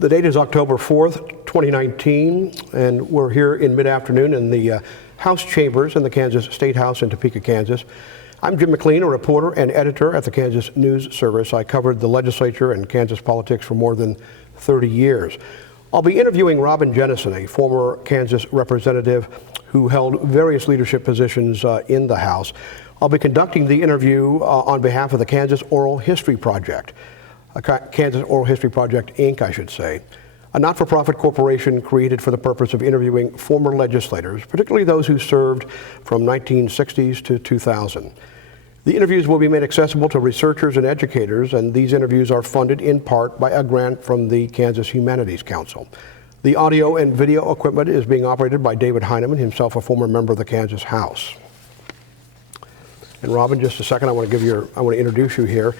The date is October 4th, 2019, and we're here in mid-afternoon in the House chambers in the Kansas State House in Topeka, Kansas. I'm Jim McLean, a reporter and editor at the Kansas News Service. I covered the legislature and Kansas politics for more than 30 years. I'll be interviewing Robin Jennison, a former Kansas representative who held various leadership positions in the House. I'll be conducting the interview on behalf of the Kansas Oral History Project. Kansas Oral History Project, Inc., I should say, a not-for-profit corporation created for the purpose of interviewing former legislators, particularly those who served from 1960s to 2000. The interviews will be made accessible to researchers and educators, and these interviews are funded in part by a grant from the Kansas Humanities Council. The audio and video equipment is being operated by David Heineman, himself a former member of the Kansas House. And Robin, just a second, I want to introduce you here.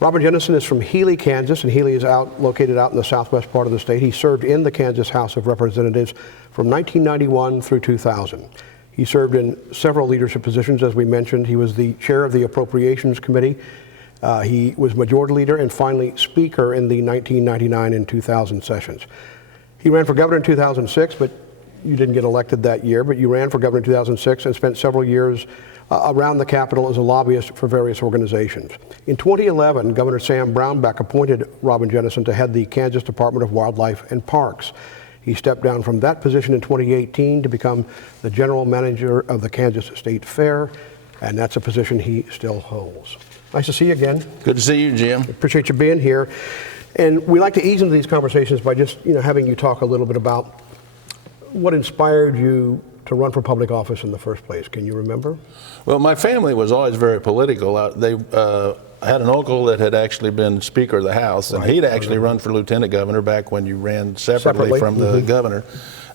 Robin Jennison is from Healy, Kansas, and Healy is located out in the southwest part of the state. He served in the Kansas House of Representatives from 1991 through 2000. He served in several leadership positions, as we mentioned. He was the chair of the Appropriations Committee. He was majority leader and finally speaker in the 1999 and 2000 sessions. He ran for governor in 2006, but you didn't get elected that year, but you ran for governor in 2006 and spent several years around the Capitol as a lobbyist for various organizations. In 2011, Governor Sam Brownback appointed Robin Jennison to head the Kansas Department of Wildlife and Parks. He stepped down from that position in 2018 to become the general manager of the Kansas State Fair, and that's a position he still holds. Nice to see you again. Good to see you, Jim. Appreciate you being here. And we like to ease into these conversations by just having you talk a little bit about what inspired you to run for public office in the first place. Can you remember? Well, my family was always very political. I had an uncle that had actually been Speaker of the House, and he'd actually run for Lieutenant Governor back when you ran separately from the governor.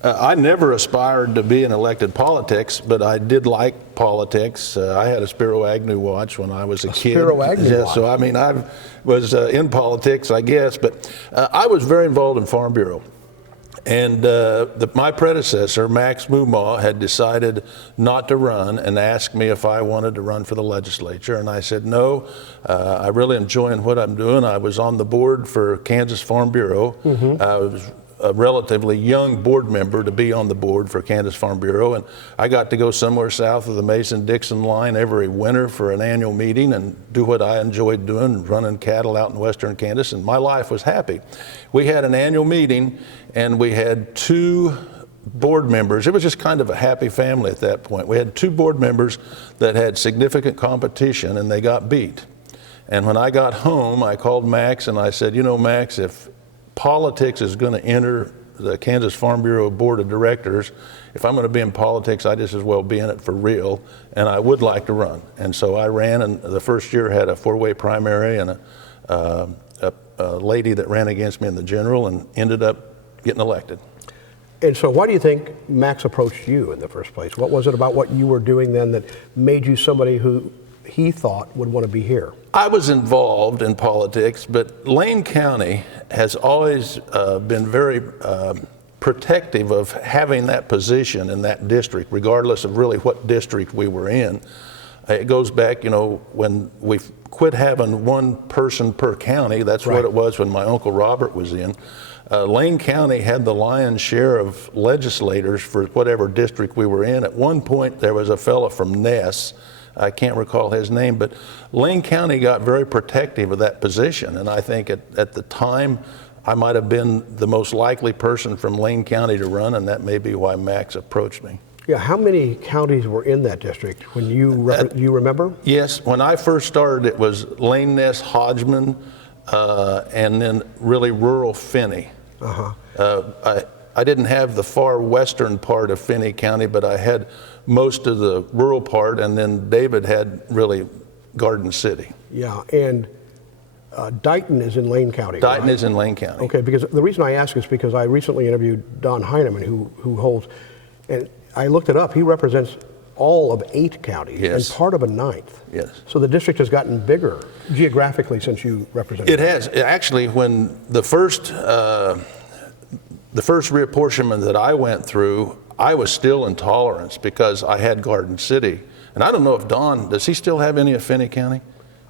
I never aspired to be in elected politics, but I did like politics. I had a Spiro Agnew watch when I was a kid. Spiro Agnew watch. So, I mean, I was in politics, I guess, but I was very involved in Farm Bureau. And my predecessor, Max Mumaw, had decided not to run and asked me if I wanted to run for the legislature. And I said, no, I really enjoy what I'm doing. I was on the board for Kansas Farm Bureau. I was a relatively young board member to be on the board for Kansas Farm Bureau. And I got to go somewhere south of the Mason-Dixon line every winter for an annual meeting and do what I enjoyed doing, running cattle out in western Kansas. And my life was happy. We had an annual meeting and we had two board members. It was just kind of a happy family at that point. We had two board members that had significant competition and they got beat. And when I got home, I called Max and I said, Max, if politics is going to enter the Kansas Farm Bureau Board of Directors, if I'm going to be in politics, I just as well be in it for real, and I would like to run. And so I ran, and the first year had a four-way primary and a lady that ran against me in the general and ended up getting elected. And so why do you think Max approached you in the first place? What was it about what you were doing then that made you somebody who he thought would want to be here? I was involved in politics, but Lane County has always been very protective of having that position in that district, regardless of really what district we were in. It goes back, when we quit having one person per county, that's what it was when my Uncle Robert was in. Lane County had the lion's share of legislators for whatever district we were in. At one point, there was a fellow from Ness, I can't recall his name, but Lane County got very protective of that position. And I think at the time, I might have been the most likely person from Lane County to run, and that may be why Max approached me. Yeah, how many counties were in that district when you remember? Yes, when I first started, it was Lane, Ness, Hodgman, and then really rural Finney. I didn't have the far western part of Finney County, but I had most of the rural part, and then David had really Garden City. Yeah, and Dighton is in Lane County. Dighton is in Lane County. Okay, because the reason I ask is because I recently interviewed Don Heineman, who holds, and I looked it up, he represents all of 8 counties and part of a 9th. Yes. So the district has gotten bigger geographically since you represented it. It has. Actually, when the first reapportionment that I went through, I was still in tolerance because I had Garden City. And I don't know if Don, does he still have any of Finney County?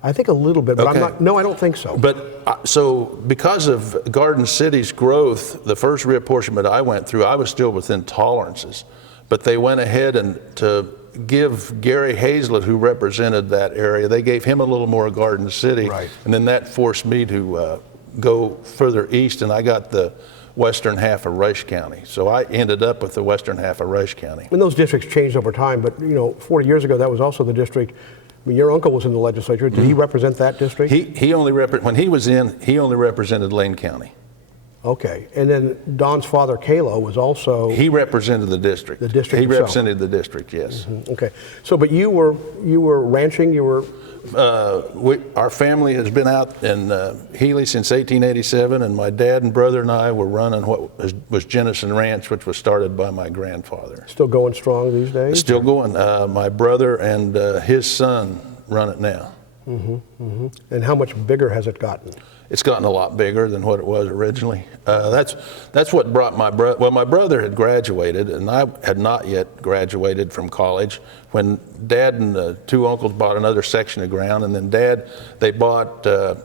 I think a little bit, but Okay. no, I don't think so. But so because of Garden City's growth, the first reapportionment I went through, I was still within tolerances. But they went ahead and to give Gary Hazlett, who represented that area, they gave him a little more Garden City. Right. And then that forced me to go further east, and I got the western half of Rush County. So I ended up with the western half of Rush County. And those districts changed over time, but 40 years ago, that was also the district. I mean, your uncle was in the legislature. Did he represent that district? He only when he was in, he only represented Lane County. Okay, and then Don's father, Kalo, was also. He represented the district. The district He itself. represented the district, yes. Okay, so but you were ranching. You were. Our family has been out in Healy since 1887, and my dad and brother and I were running what was Jennison Ranch, which was started by my grandfather. Still going strong these days? Still going. My brother and his son run it now. And how much bigger has it gotten? It's gotten a lot bigger than what it was originally. That's what brought my brother. Well, my brother had graduated, and I had not yet graduated from college when Dad and the two uncles bought another section of ground, and then they bought a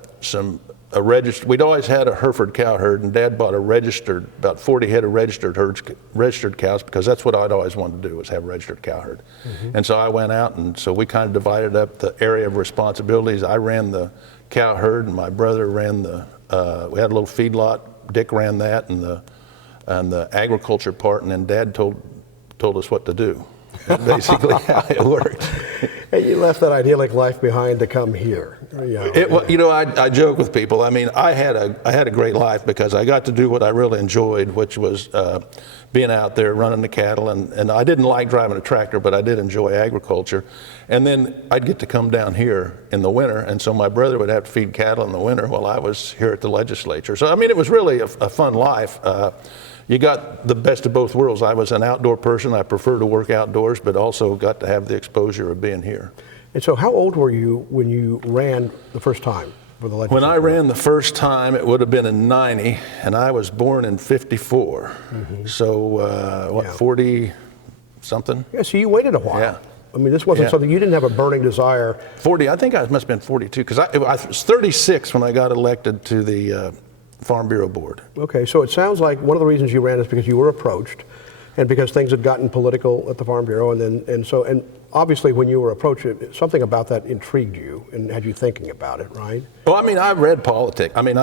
registered. We'd always had a Hereford cow herd, and Dad bought about 40 head of registered cows, because that's what I'd always wanted to do, was have a registered cow herd. And so I went out, and so we kind of divided up the area of responsibilities. I ran the cow herd, and my brother ran we had a little feedlot. Dick ran that, and the agriculture part, and then Dad told us what to do. That's basically how it worked. And you left that idyllic life behind to come here. I joke with people. I mean, I had a great life because I got to do what I really enjoyed, which was being out there running the cattle, and I didn't like driving a tractor, but I did enjoy agriculture. And then I'd get to come down here in the winter, and so my brother would have to feed cattle in the winter while I was here at the legislature. So I mean, it was really a fun life. You got the best of both worlds. I was an outdoor person. I prefer to work outdoors, but also got to have the exposure of being here. And so how old were you when you ran the first time for the legislature? When I ran the first time, it would have been in 90, and I was born in 54. So, 40 something? Yeah, so you waited a while. Yeah. I mean, this wasn't something, you didn't have a burning desire. 40, I think I must have been 42, because I was 36 when I got elected to the Farm Bureau Board. Okay, so it sounds like one of the reasons you ran is because you were approached, and because things had gotten political at the Farm Bureau, and obviously when you were approached, something about that intrigued you and had you thinking about it, right? Well, I mean, I read politics. I mean,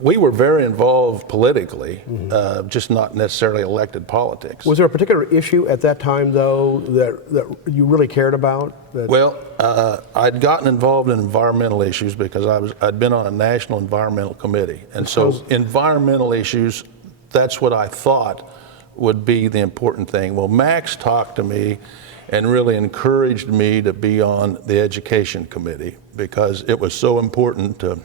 we were very involved politically, just not necessarily elected politics. Was there a particular issue at that time, though, that you really cared about? Well, I'd gotten involved in environmental issues because I'd been on a national environmental committee. And so environmental issues, that's what I thought would be the important thing. Well, Max talked to me and really encouraged me to be on the education committee because it was so important to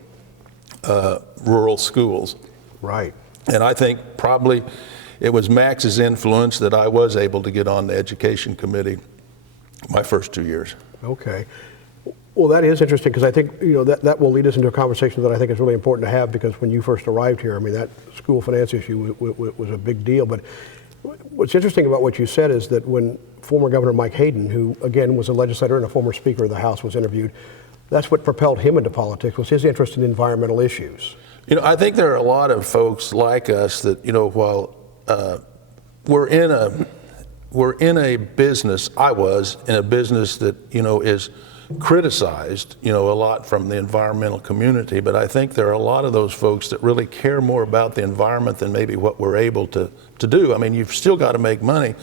rural schools. Right. And I think probably it was Max's influence that I was able to get on the education committee my first 2 years. Okay. Well, that is interesting because I think that will lead us into a conversation that I think is really important to have, because when you first arrived here, I mean, that school finance issue was a big deal. But what's interesting about what you said is that when former Governor Mike Hayden, who again was a legislator and a former Speaker of the House, was interviewed, that's what propelled him into politics, was his interest in environmental issues. I think there are a lot of folks like us that, while we're in a business, I was in a business that, is criticized, a lot from the environmental community, but I think there are a lot of those folks that really care more about the environment than maybe what we're able to do. I mean, you've still got to make money.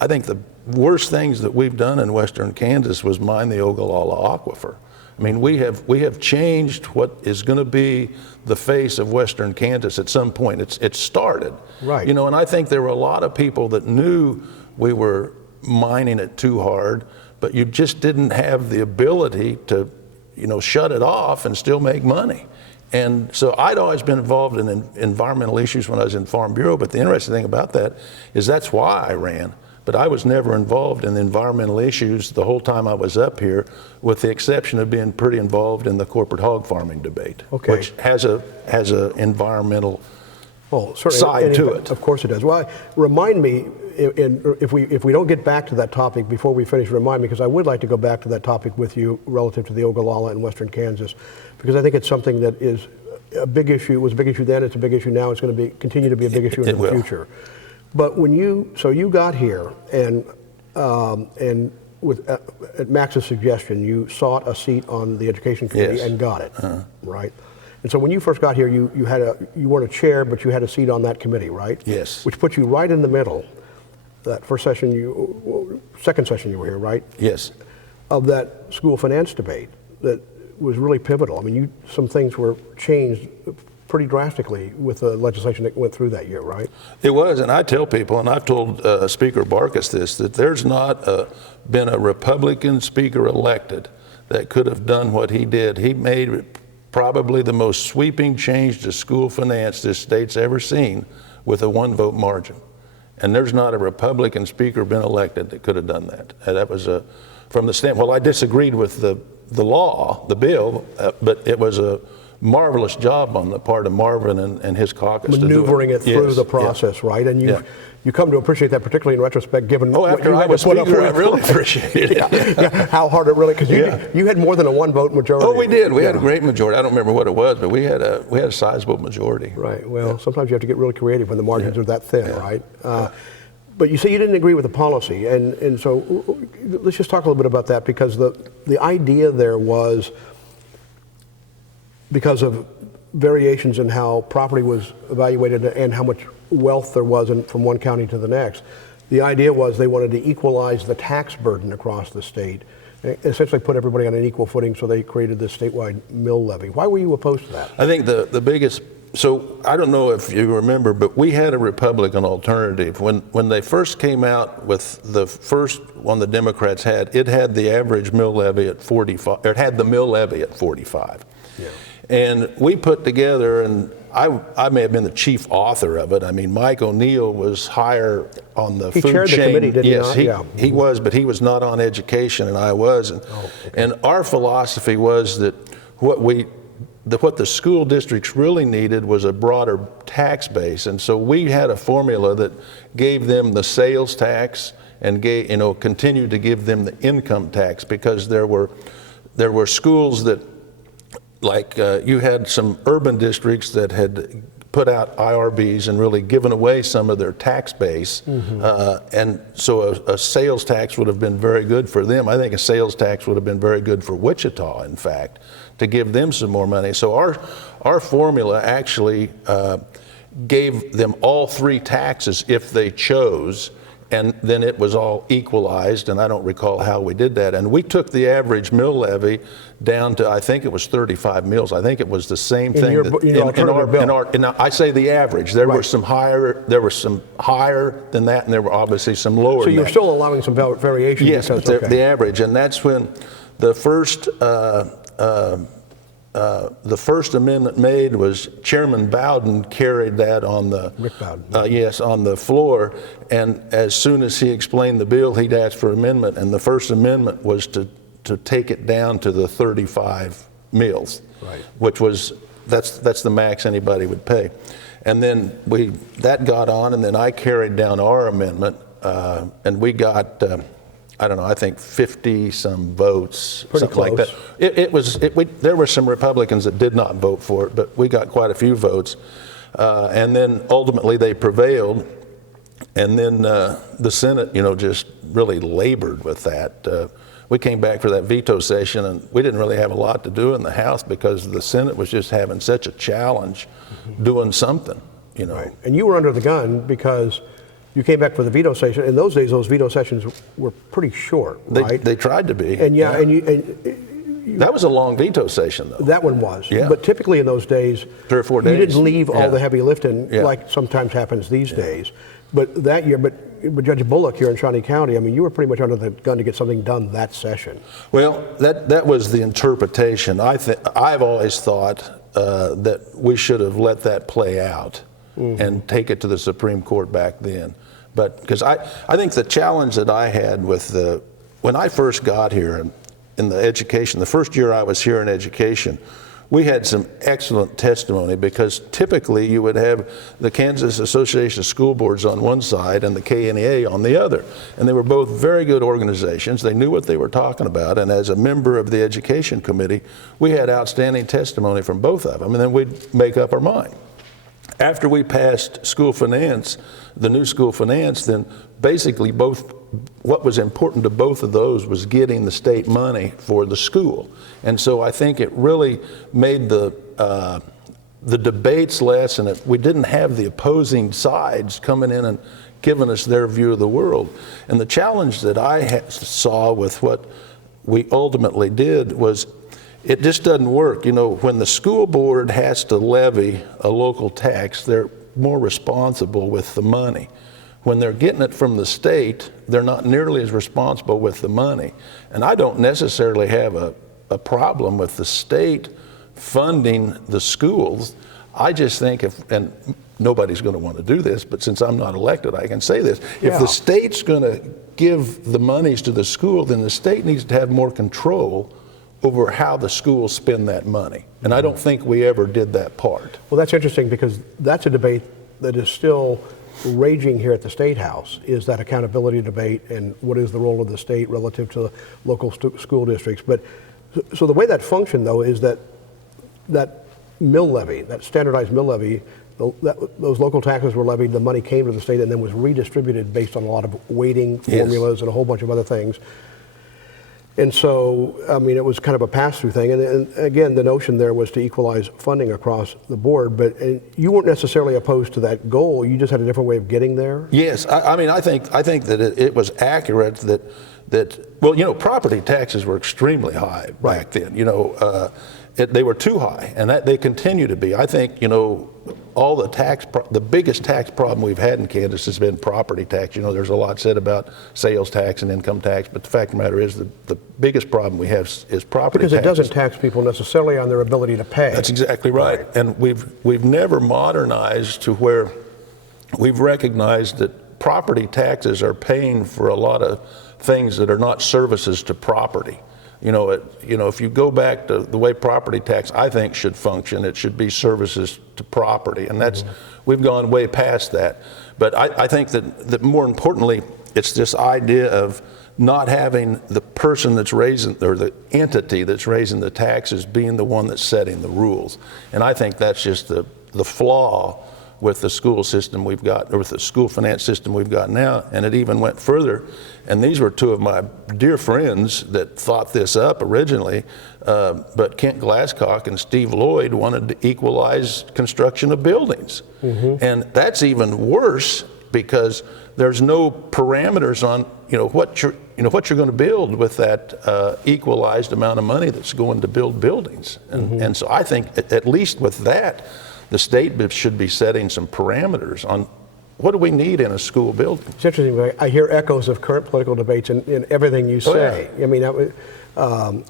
I think the worst things that we've done in western Kansas was mine the Ogallala Aquifer. I mean, we have changed what is going to be the face of western Kansas at some point. It started. Right. And I think there were a lot of people that knew we were mining it too hard, but you just didn't have the ability to, shut it off and still make money. And so I'd always been involved in environmental issues when I was in Farm Bureau, but the interesting thing about that is that's why I ran. But I was never involved in environmental issues the whole time I was up here, with the exception of being pretty involved in the corporate hog farming debate, which has a environmental side to it. Of course it does. Well, remind me, if we don't get back to that topic before we finish, remind me, because I would like to go back to that topic with you relative to the Ogallala in western Kansas, because I think it's something that is a big issue. It was a big issue then. It's a big issue now. It's going to continue to be a big issue in the future. But when you got here and with at Max's suggestion, you sought a seat on the Education Committee and got it, right? And so when you first got here, you weren't a chair, but you had a seat on that committee, right? Yes. Which put you right in the middle. That second session you were here, right? Yes. Of that school finance debate that was really pivotal. I mean, some things were changed pretty drastically with the legislation that went through that year, right? It was, and I tell people, and I've told Speaker Barkas this, that there's not been a Republican speaker elected that could have done what he did. He made probably the most sweeping change to school finance this state's ever seen with a 1-vote margin. And there's not a Republican speaker been elected that could have done that. And that was from the standpoint, well, I disagreed with the law, the bill, but it was a marvelous job on the part of Marvin and his caucus maneuvering it through the process, right? And you come to appreciate that, particularly in retrospect, given after I was speaker, I really appreciated it. How hard it really, because you had more than a 1-vote majority. Oh, we did. We had a great majority. I don't remember what it was, but we had a sizable majority. Right. Well, sometimes you have to get really creative when the margins are that thin, right? But you say you didn't agree with the policy, and so let's just talk a little bit about that, because the idea there was, because of variations in how property was evaluated and how much wealth there was from one county to the next, the idea was they wanted to equalize the tax burden across the state, essentially put everybody on an equal footing, so they created this statewide mill levy. Why were you opposed to that? I think the biggest, so I don't know if you remember, but we had a Republican alternative. When they first came out with the first one the Democrats had, it had the average mill levy at 45, or it had the mill levy at 45. Yeah. And we put together, and I may have been the chief author of it. I mean, Mike O'Neill was higher on the food chain. He chaired the committee, didn't he? Yes, he was, but he was not on education, and I was. And our philosophy was that what the school districts really needed was a broader tax base. And so we had a formula that gave them the sales tax and continued to give them the income tax, because there were schools that, like you had some urban districts that had put out IRBs and really given away some of their tax base. And so a sales tax would have been very good for them. I think a sales tax would have been very good for Wichita, in fact, to give them some more money. So our formula actually gave them all 3 taxes if they chose, and then it was all equalized, and I don't recall how we did that. And we took the average mill levy down to, I think it was 35 mills. I think it was the same thing. In I say the average. There were some higher than that, and there were obviously some lower. So you're still allowing some variation. Yes, but the average, and that's when the first amendment made was Chairman Bowden carried that on the Rick Bowden. On the floor, and as soon as he explained the bill, he'd asked for amendment, and the first amendment was to take it down to the 35 mills, which was that's the max anybody would pay. And then that got on, and then I carried down our amendment, and we got. I don't know, I think 50 some votes, pretty something close. Like that. There were some Republicans that did not vote for it, but we got quite a few votes. And then ultimately they prevailed. And then the Senate, just really labored with that. We came back for that veto session, and we didn't really have a lot to do in the House because the Senate was just having such a challenge doing something, Right. And you were under the gun because you came back for the veto session. In those days, those veto sessions were pretty short, right? They tried to be. And that was a long veto session, though. That one was. Yeah. But typically in those days, 3 or 4 days. You didn't leave all the heavy lifting like sometimes happens these days. But that year, but Judge Bullock here in Shawnee County, I mean, you were pretty much under the gun to get something done that session. Well, that was the interpretation. I've always thought that we should have let that play out and take it to the Supreme Court back then. But because I think the challenge that I had with when I first got here in the education, the first year I was here in education, we had some excellent testimony, because typically you would have the Kansas Association of School Boards on one side and the KNEA on the other. And they were both very good organizations. They knew what they were talking about. And as a member of the Education Committee, we had outstanding testimony from both of them, and then we'd make up our mind. After we passed school finance, the new school finance, then basically what was important to both of those was getting the state money for the school. And so I think it really made the debates less, and we didn't have the opposing sides coming in and giving us their view of the world. And the challenge that I saw with what we ultimately did was, it just doesn't work. You know, when the school board has to levy a local tax, they're more responsible with the money. When they're getting it from the state, they're not nearly as responsible with the money. And I don't necessarily have a problem with the state funding the schools. I just think and nobody's going to want to do this, but since I'm not elected, I can say this. If the state's going to give the monies to the school, then the state needs to have more control over how the schools spend that money. And I don't think we ever did that part. Well, that's interesting, because that's a debate that is still raging here at the State House, is that accountability debate and what is the role of the state relative to the local school districts. But so the way that functioned, though, is that mill levy, that standardized mill levy, those local taxes were levied, the money came to the state and then was redistributed based on a lot of weighting formulas and a whole bunch of other things. And so, I mean, it was kind of a pass-through thing. And again, the notion there was to equalize funding across the board. But you weren't necessarily opposed to that goal. You just had a different way of getting there. Yes, I mean, I think that it was accurate that well, you know, property taxes were extremely high back then. You know, they were too high, and that they continue to be. I think, you know, all the biggest tax problem we've had in Kansas has been property tax. You know, there's a lot said about sales tax and income tax, but the fact of the matter is the biggest problem we have is property tax. Because it doesn't tax people necessarily on their ability to pay. That's exactly right. And we've never modernized to where we've recognized that property taxes are paying for a lot of things that are not services to property. You know, if you go back to the way property tax, I think, should function, it should be services to property, and that's we've gone way past that. But I think that more importantly, it's this idea of not having the person that's raising, or the entity that's raising the taxes, being the one that's setting the rules. And I think that's just the flaw with the school system we've got, or with the school finance system we've got now. And it even went further. And these were two of my dear friends that thought this up originally, but Kent Glasscock and Steve Lloyd wanted to equalize construction of buildings. And that's even worse, because there's no parameters on what you're going to build with that equalized amount of money that's going to build buildings. And so I think at least with that, the state should be setting some parameters on what do we need in a school building. It's interesting. I hear echoes of current political debates in everything you say. I mean,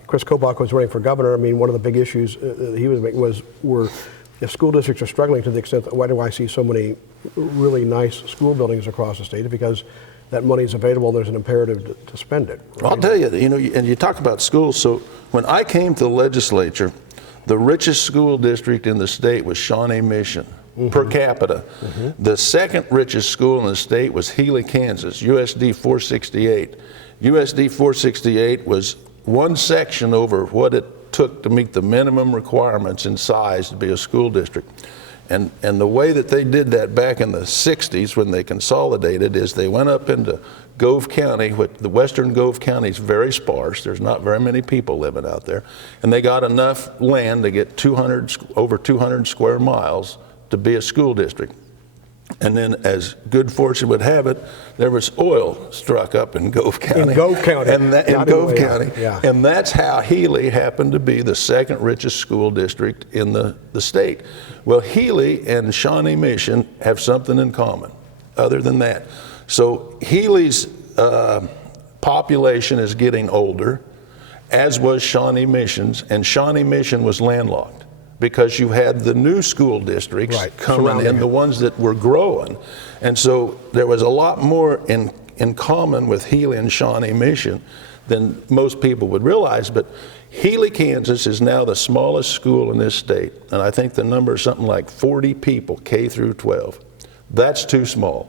Chris Kobach was running for governor. I mean, one of the big issues he was making were if school districts are struggling to the extent that, why do I see so many really nice school buildings across the state? Because that money is available, there's an imperative to spend it. Right? I'll tell you, and you talk about schools. So when I came to the legislature, the richest school district in the state was Shawnee Mission per capita. The second richest school in the state was Healy, Kansas, USD 468. USD 468 was one section over what it took to meet the minimum requirements in size to be a school district. And the way that they did that back in the 60s when they consolidated is they went up into Gove County, which the western Gove County is very sparse. There's not very many people living out there. And they got enough land to get over 200 square miles to be a school district. And then, as good fortune would have it, there was oil struck up in Gove County. In Gove County. In Gove County. Yeah. And that's how Healy happened to be the second richest school district in the state. Well, Healy and Shawnee Mission have something in common other than that. So Healy's population is getting older, as was Shawnee Mission's, and Shawnee Mission was landlocked because you had the new school districts coming in, the ones that were growing. And so there was a lot more in common with Healy and Shawnee Mission than most people would realize. But Healy, Kansas is now the smallest school in this state, and I think the number is something like 40 people, K through 12. That's too small.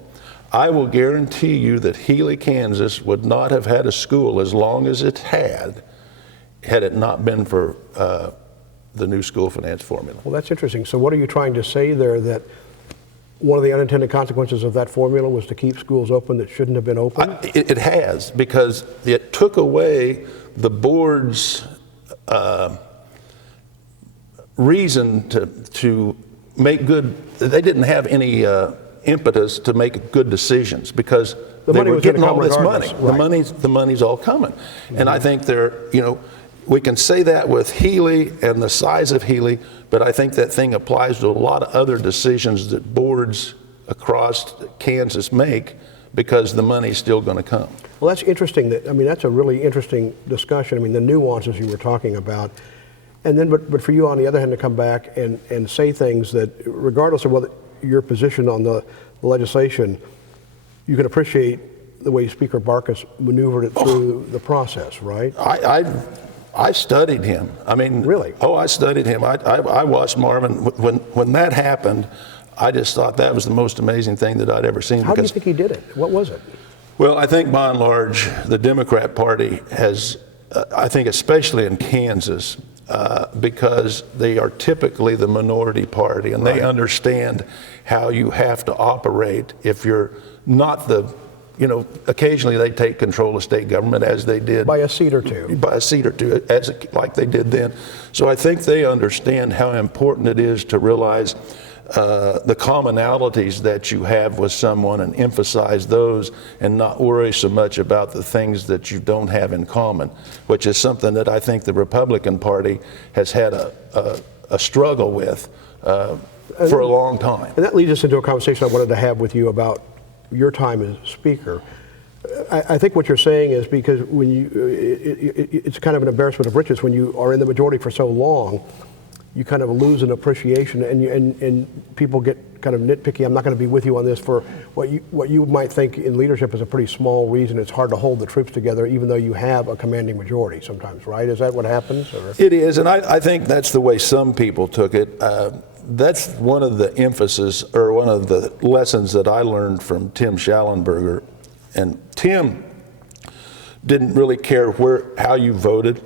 I will guarantee you that Healy, Kansas would not have had a school as long as it had it not been for the new school finance formula. Well, that's interesting. So what are you trying to say there, that one of the unintended consequences of that formula was to keep schools open that shouldn't have been open? It has, because it took away the board's reason to make good. They didn't have any impetus to make good decisions because they were getting all this money. Right. The money's all coming. And I think we can say that with Healy and the size of Healy, but I think that thing applies to a lot of other decisions that boards across Kansas make, because the money's still going to come. Well, that's interesting. That's a really interesting discussion. The nuances you were talking about. And then, but for you, on the other hand, to come back and say things that, regardless of whether your position on the legislation, you can appreciate the way Speaker Barkas maneuvered it through the process, right? I studied him. Really? Oh, I studied him. I watched Marvin. When that happened, I just thought that was the most amazing thing that I'd ever seen. How do you think he did it? What was it? Well, I think by and large, the Democrat Party has, I think especially in Kansas, because they are typically the minority party, and they understand how you have to operate if you're not the, occasionally they take control of state government, as they did. By a seat or two. By a seat or two, like they did then. So I think they understand how important it is to realize the commonalities that you have with someone and emphasize those, and not worry so much about the things that you don't have in common, which is something that I think the Republican Party has had a struggle with for a long time. And that leads us into a conversation I wanted to have with you about your time as Speaker. I think what you're saying is, because when it's kind of an embarrassment of riches when you are in the majority for so long, you kind of lose an appreciation, and people get kind of nitpicky. I'm not going to be with you on this for what you might think in leadership is a pretty small reason. It's hard to hold the troops together, even though you have a commanding majority sometimes, right? Is that what happens? Or? It is, and I think that's the way some people took it. That's one of the emphasis, or one of the lessons that I learned from Tim Schallenberger. And Tim didn't really care how you voted,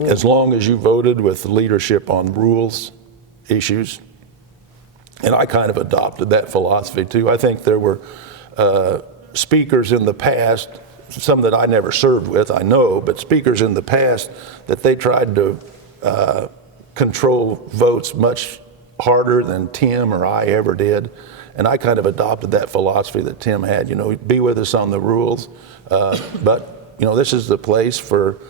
as long as you voted with leadership on rules issues. And I kind of adopted that philosophy too. I think there were speakers in the past, some that I never served with, I know, but speakers in the past that they tried to control votes much harder than Tim or I ever did. And I kind of adopted that philosophy that Tim had, be with us on the rules, but this is the place for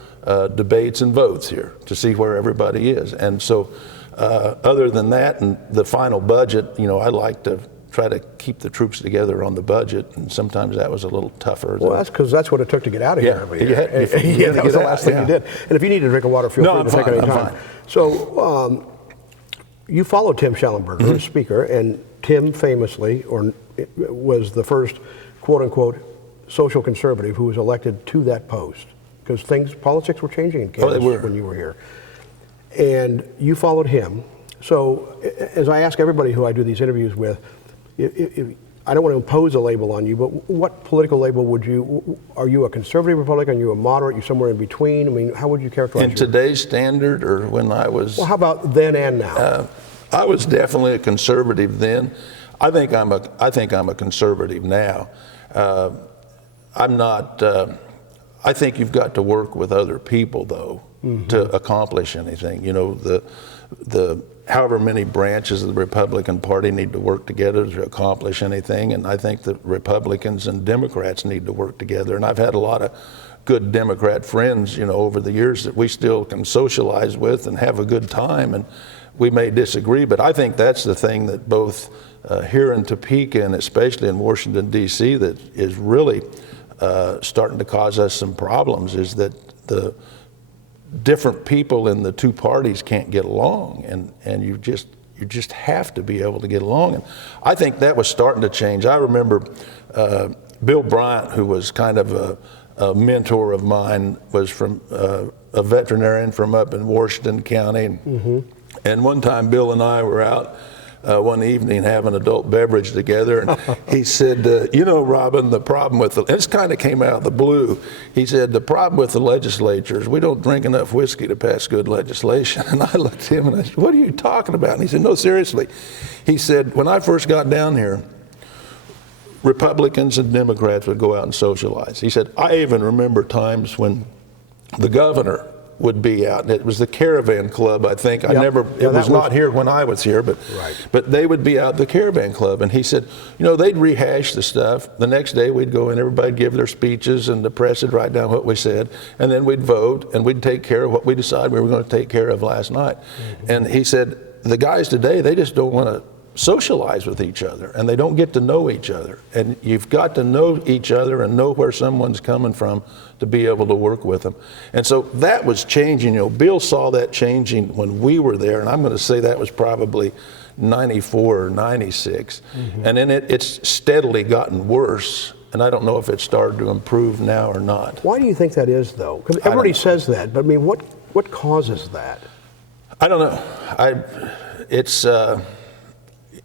debates and votes here to see where everybody is. And so other than that, and the final budget, I like to try to keep the troops together on the budget, and sometimes that was a little tougher. Well, that's because that's what it took to get out of here every year. That was the last thing you did. And if you need to drink a water, feel free to take it any time. Fine. So you followed Tim Schallenberger as Speaker, and Tim famously was the first quote-unquote social conservative who was elected to that post, because politics were changing in Kansas when you were here. And you followed him. So as I ask everybody who I do these interviews with, I don't want to impose a label on you, but what political label are you a conservative Republican? Are you a moderate? Are you somewhere in between? How would you characterize in today's standard, or when I was? Well, how about then and now? I was definitely a conservative then. I think I'm a conservative now. I'm not. I think you've got to work with other people, though, to accomplish anything. The however many branches of the Republican Party need to work together to accomplish anything, and I think that Republicans and Democrats need to work together. And I've had a lot of good Democrat friends, over the years that we still can socialize with and have a good time, and we may disagree, but I think that's the thing that both here in Topeka and especially in Washington, D.C., that is really starting to cause us some problems, is that the different people in the two parties can't get along, and you just have to be able to get along. And I think that was starting to change. I remember Bill Bryant, who was kind of a mentor of mine was from a veterinarian from up in Washington County. And one time Bill and I were out one evening having adult beverage together, and he said, you know, Robin, the problem with this kind of came out of the blue. He said, the problem with the legislature is we don't drink enough whiskey to pass good legislation. And I looked at him and I said, what are you talking about? And he said, no, seriously. He said, when I first got down here, Republicans and Democrats would go out and socialize. He said, I even remember times when the governor would be out, and it was the Caravan Club, I think. It was not here when I was here, but they would be out at the Caravan Club. And he said, you know, they'd rehash the stuff. The next day we'd go in, everybody'd give their speeches, and the press would write down what we said, and then we'd vote, and we'd take care of what we decided we were going to take care of last night. And he said, the guys today, they just don't want to socialize with each other, and they don't get to know each other. And you've got to know each other and know where someone's coming from to be able to work with them. And so that was changing. You know, Bill saw that changing when we were there, and I'm going to say that was probably 94 or 96. And then it's steadily gotten worse, and I don't know if it started to improve now or not. Why do you think that is, though? Because everybody says that, but I mean, what causes that? I don't know.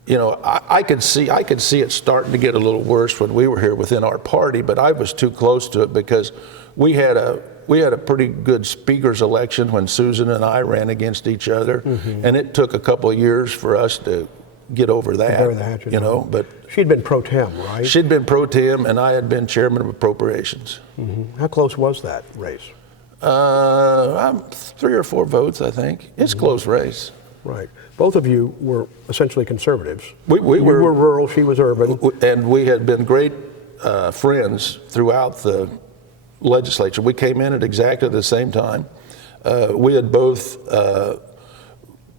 You know, I could see it starting to get a little worse when we were here within our party, but I was too close to it because we had a pretty good speakers election when Susan and I ran against each other, and it took a couple of years for us to get over that. You know, but she'd been pro tem, right? She'd been pro tem, and I had been chairman of appropriations. How close was that race? 3 or 4 votes, I think. It's a close race. Right. Both of you were essentially conservatives. We were rural, she was urban. And we had been great friends throughout the legislature. We came in at exactly the same time. We had both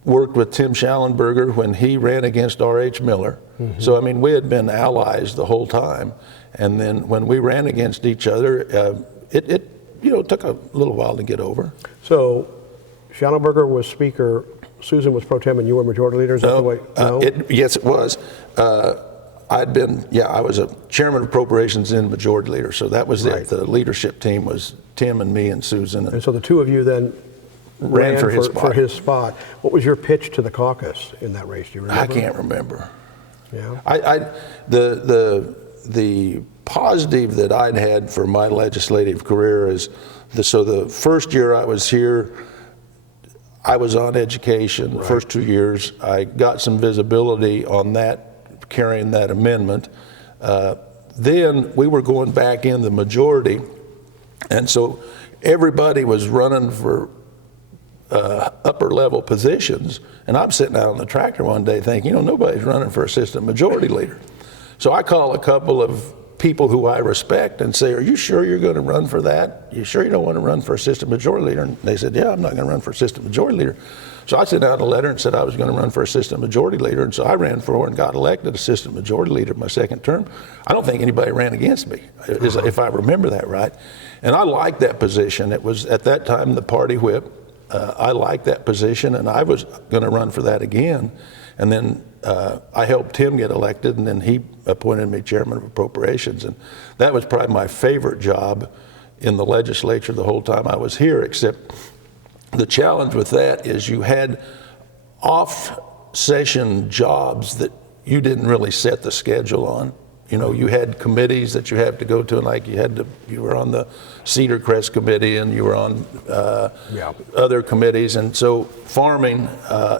worked with Tim Schallenberger when he ran against R.H. Miller. So, I mean, we had been allies the whole time. And then when we ran against each other, it took a little while to get over. So, Schallenberger was Speaker, Susan was pro tem, and you were Majority Leader? Is that the way? No? Yes, it was. I was a chairman of appropriations and Majority Leader, so that was it. The leadership team was Tim and me and Susan. And so the two of you then ran for his spot. What was your pitch to the caucus in that race? Do you remember? I can't remember. Yeah. The positive that I'd had for my legislative career is the first year I was here, I was on education. The first 2 years, I got some visibility on that, carrying that amendment. Then we were going back in the majority, and so everybody was running for upper level positions, and I'm sitting out on the tractor one day thinking, nobody's running for assistant majority leader. So I call a couple of people who I respect and say, are you sure you're going to run for that? You sure you don't want to run for assistant majority leader? And they said, yeah, I'm not going to run for assistant majority leader. So I sent out a letter and said I was going to run for assistant majority leader, and so I ran for and got elected assistant majority leader my second term. I don't think anybody ran against me, if I remember that right. And I liked that position. It was at that time the party whip. I liked that position, and I was going to run for that again. And then I helped him get elected, and then he appointed me chairman of appropriations. And that was probably my favorite job in the legislature the whole time I was here, except the challenge with that is you had off-session jobs that you didn't really set the schedule on. You had committees that you had to go to, and like you were on the Cedar Crest committee, and you were on other committees, and so farming,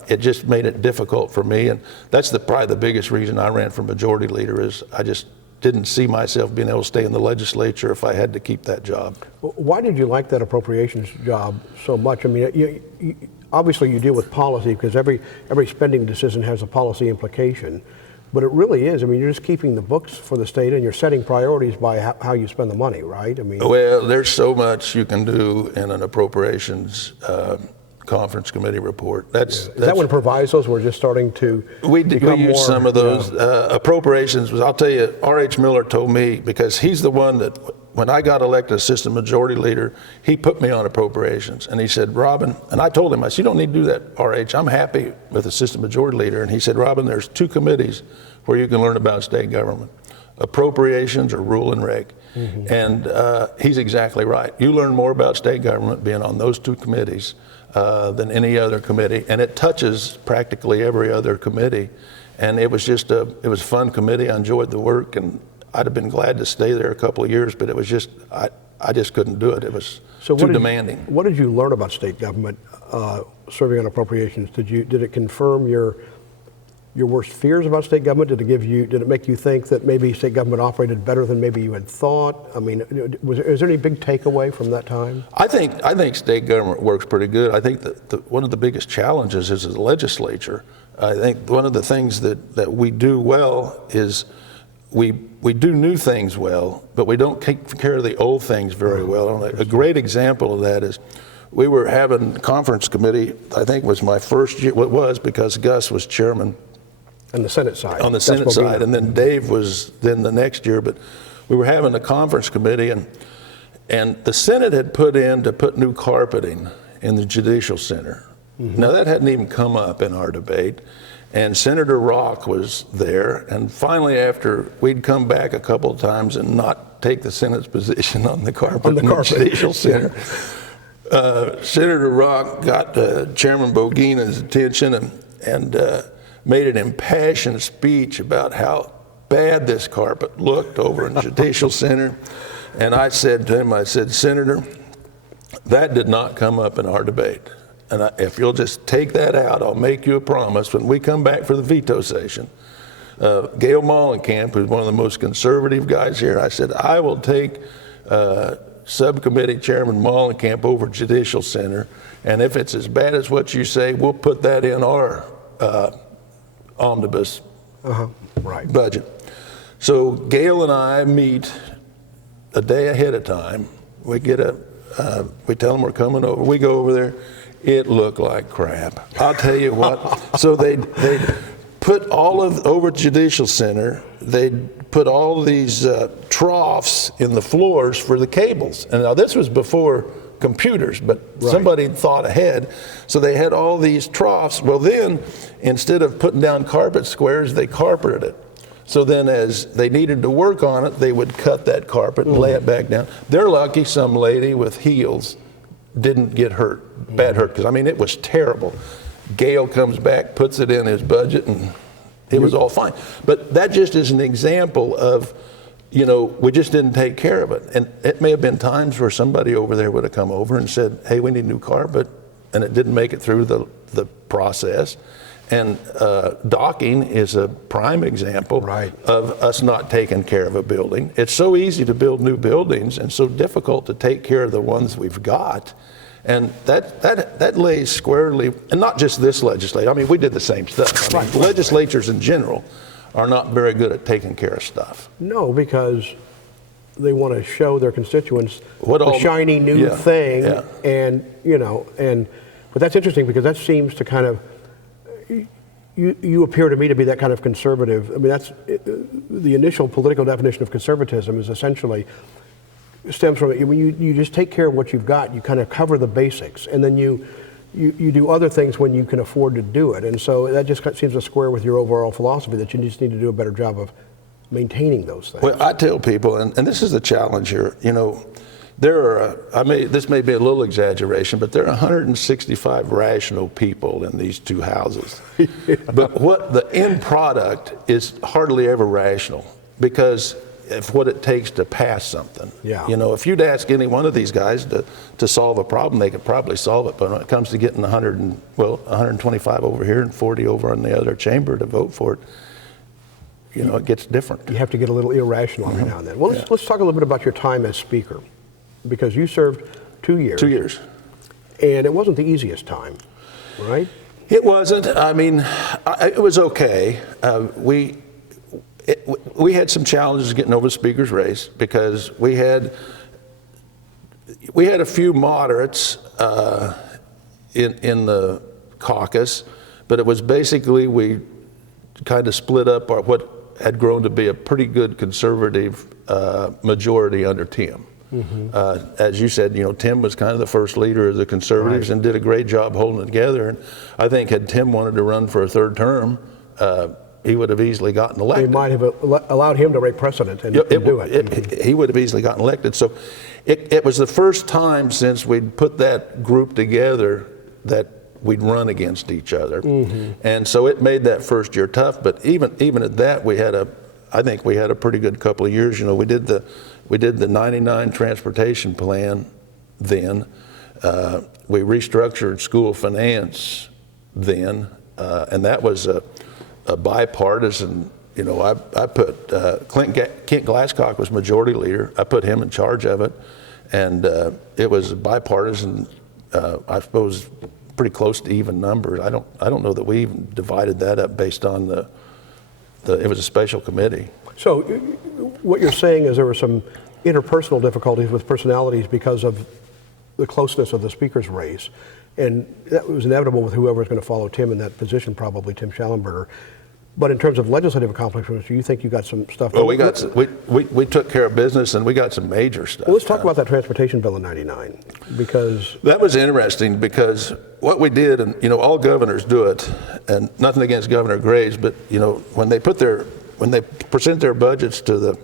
it just made it difficult for me, and that's probably the biggest reason I ran for majority leader is I just didn't see myself being able to stay in the legislature if I had to keep that job. Why did you like that appropriations job so much? I mean, obviously you deal with policy because every spending decision has a policy implication. But it really is. I mean, you're just keeping the books for the state, and you're setting priorities by how you spend the money, right? I mean, well, there's so much you can do in an appropriations conference committee report. Is that when provisos were just starting to we used some of those appropriations. I'll tell you, R.H. Miller told me, because he's the one that when I got elected assistant majority leader, he put me on appropriations, and he said, Robin, and I told him, I said, you don't need to do that, R.H. I'm happy with assistant majority leader. And he said, Robin, there's 2 committees where you can learn about state government, appropriations or rule and reg. And he's exactly right. You learn more about state government being on those two committees than any other committee, and it touches practically every other committee. And it was just it was a fun committee. I enjoyed the work, and I'd have been glad to stay there a couple of years, but it was just, I just couldn't do it. It was too demanding. What did you learn about state government serving on appropriations? Did it confirm your worst fears about state government? Did it make you think that maybe state government operated better than maybe you had thought? I mean, is there any big takeaway from that time? I think state government works pretty good. I think that one of the biggest challenges is the legislature. I think one of the things that we do well is we do new things well, but we don't take care of the old things very well. And a great example of that is we were having conference committee, I think it was my first year, well, it was because Gus was chairman. On the Senate side. On the Senate side, and then Dave was then the next year, but we were having a conference committee, and the Senate had put new carpeting in the Judicial Center. Now that hadn't even come up in our debate, and Senator Rock was there, and finally after we'd come back a couple of times and not take the Senate's position on the carpet in the Judicial Center, Senator Rock got Chairman Bogina's attention and made an impassioned speech about how bad this carpet looked over in Judicial Center. And I said to him, I said, Senator, that did not come up in our debate. And if you'll just take that out, I'll make you a promise when we come back for the veto session. Gail Mollenkamp, who's one of the most conservative guys here, I said, I will take Subcommittee Chairman Mollenkamp over Judicial Center. And if it's as bad as what you say, we'll put that in our omnibus budget. So Gail and I meet a day ahead of time. We we tell them we're coming over. We go over there. It looked like crap. I'll tell you what. So they put over Judicial Center. They put all of these troughs in the floors for the cables. And now this was before computers, but somebody thought ahead. So they had all these troughs. Well, then, instead of putting down carpet squares, they carpeted it. So then as they needed to work on it, they would cut that carpet and lay it back down. They're lucky some lady with heels didn't get bad hurt, because I mean, it was terrible. Gail comes back, puts it in his budget, and it was all fine. But that just is an example of, we just didn't take care of it. And it may have been times where somebody over there would have come over and said, hey, we need new carpet, and it didn't make it through the process. And docking is a prime example of us not taking care of a building. It's so easy to build new buildings and so difficult to take care of the ones we've got. And that lays squarely, and not just this legislature. I mean, we did the same stuff. I mean, legislatures in general are not very good at taking care of stuff. No, because they want to show their constituents the shiny new thing, but that's interesting because that seems to kind of, you appear to me to be that kind of conservative. I mean, that's the initial political definition of conservatism is essentially stems from it. When you just take care of what you've got, you kind of cover the basics, and then you do other things when you can afford to do it. And so that just seems to square with your overall philosophy that you just need to do a better job of maintaining those things. Well, I tell people, and this is the challenge here, there are, this may be a little exaggeration, but there are 165 rational people in these two houses. But what the end product is hardly ever rational, because of what it takes to pass something. Yeah. If you'd ask any one of these guys to solve a problem, they could probably solve it. But when it comes to getting 125 over here and 40 over in the other chamber to vote for it, it gets different. You have to get a little irrational every now and then. Well, let's talk a little bit about your time as Speaker, because you served 2 years. 2 years. And it wasn't the easiest time, right? It wasn't. I mean, it was okay. We had some challenges getting over the Speaker's race because we had a few moderates in the caucus, but it was basically we kind of split up what had grown to be a pretty good conservative majority under Tim. As you said, Tim was kind of the first leader of the conservatives and did a great job holding it together. And I think had Tim wanted to run for a third term, he would have easily gotten We elected. might have allowed him to break precedent and do it. He would have easily gotten elected. So it was the first time since we'd put that group together that we'd run against each other. And so it made that first year tough. But even at that, I think we had a pretty good couple of years. You know, we did the 99 transportation plan then. We restructured school finance then, and that was a bipartisan. You know, I put Kent Glasscock was majority leader. I put him in charge of it, and it was bipartisan. I suppose pretty close to even numbers. I don't know that we even divided that up based on it was a special committee. So what you're saying is there were some interpersonal difficulties with personalities because of the closeness of the speaker's race, and that was inevitable with whoever was going to follow Tim in that position, probably Tim Schallenberger. But in terms of legislative accomplishments, do you think you got some stuff? Well, we took care of business, and we got some major stuff. Well, let's talk about that transportation bill in '99, because that was interesting. Because what we did, and you know, all governors do it, and nothing against Governor Graves, but you know, when they present their budgets to the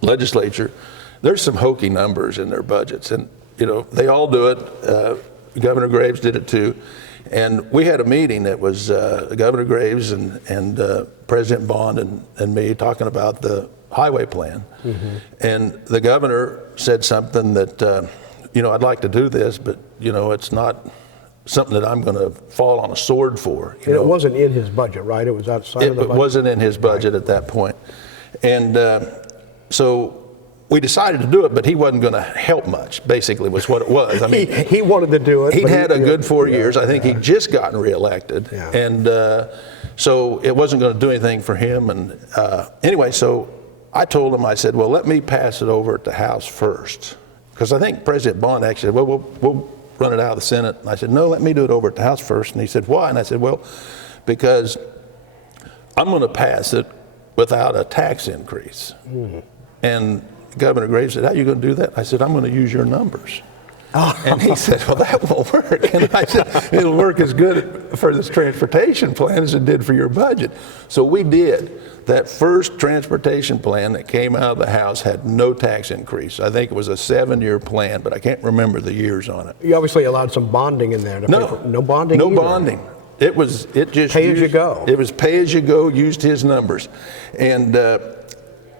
legislature, there's some hokey numbers in their budgets, and you know, they all do it. Governor Graves did it too. And we had a meeting that was Governor Graves and President Bond and me talking about the highway plan. And the governor said something that, you know, I'd like to do this, but, you know, it's not something that I'm going to fall on a sword for. And it wasn't in his budget, right? It was outside of the budget? It wasn't in his budget at that point. And so we decided to do it, but he wasn't going to help much, basically, was what it was. I mean, he wanted to do it. He'd had a good 4 years. I think he'd just gotten reelected. And so it wasn't going to do anything for him. And anyway, so I told him, I said, well, let me pass it over at the House first. Because I think President Bond actually said, well, we'll run it out of the Senate. And I said, no, let me do it over at the House first. And he said, why? And I said, well, because I'm going to pass it without a tax increase. And Governor Graves said, how are you going to do that? I said, I'm going to use your numbers. And he said, well, that won't work. And I said, it'll work as good for this transportation plan as it did for your budget. So we did. That first transportation plan that came out of the House had no tax increase. I think it was a 7-year plan, but I can't remember the years on it. You obviously allowed some bonding in there. No bonding No either. bonding. It just pay as you go. It was pay as you go, used his numbers.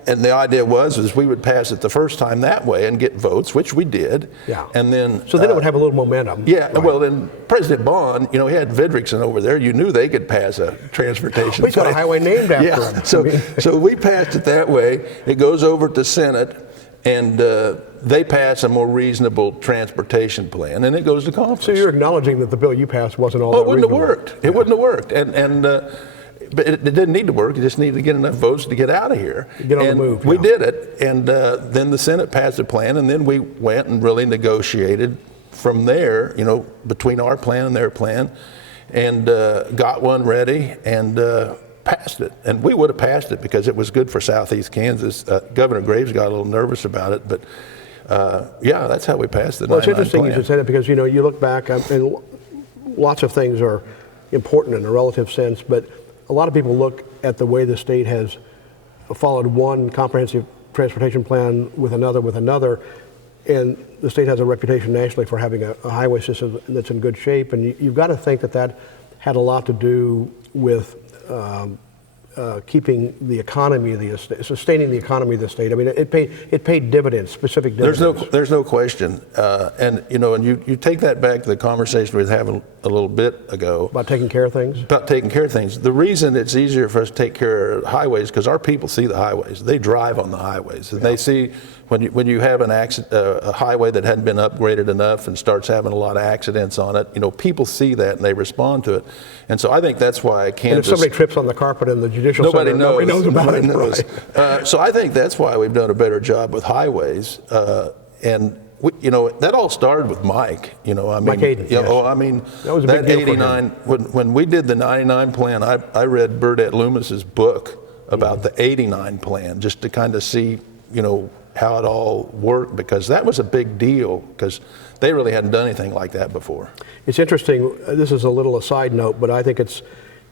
And the idea was we would pass it the first time that way and get votes, which we did. And then so then it would have a little momentum. Well, then President Bond, you know, he had Vidrickson over there. You knew they could pass a transportation He's got a highway named after him. So we passed it that way. It goes over to Senate, and they pass a more reasonable transportation plan, and it goes to conference. So you're acknowledging that the bill you passed wasn't all that reasonable. It wouldn't have worked. It wouldn't have worked. But it didn't need to work. It just needed to get enough votes to get out of here. Get on the move. We did it, and then the Senate passed a plan, and then we went and really negotiated from there, you know, between our plan and their plan, and got one ready and passed it. And we would have passed it because it was good for Southeast Kansas. Governor Graves got a little nervous about it, but that's how we passed the 99 plan. Well, it's interesting you should say that because, you know, you look back and lots of things are important in a relative sense, but a lot of people look at the way the state has followed one comprehensive transportation plan with another, and the state has a reputation nationally for having a highway system that's in good shape, and you've got to think that had a lot to do with keeping the economy of the state, sustaining the economy of the state. I mean, it paid dividends, specific dividends. There's no question, and you know, and you take that back to the conversation we were having a little bit ago about taking care of things. About taking care of things. The reason it's easier for us to take care of highways because our people see the highways. They drive on the highways, and they see when you have an accident, a highway that hadn't been upgraded enough and starts having a lot of accidents on it. You know, people see that and they respond to it, and so I think that's why Kansas. And if somebody trips on the carpet in the Judicial Center, nobody knows about it. Knows. Right. So I think that's why we've done a better job with highways, and you know, that all started with Mike. You know, I mean, Mike Hayden. You know, Yes. I mean, that was a big deal 89. When we did the 99 plan, I read Burdette Loomis's book about the 89 plan just to kind of see, you know, how it all worked, because that was a big deal because they really hadn't done anything like that before. It's interesting. This is a little aside note, but I think it's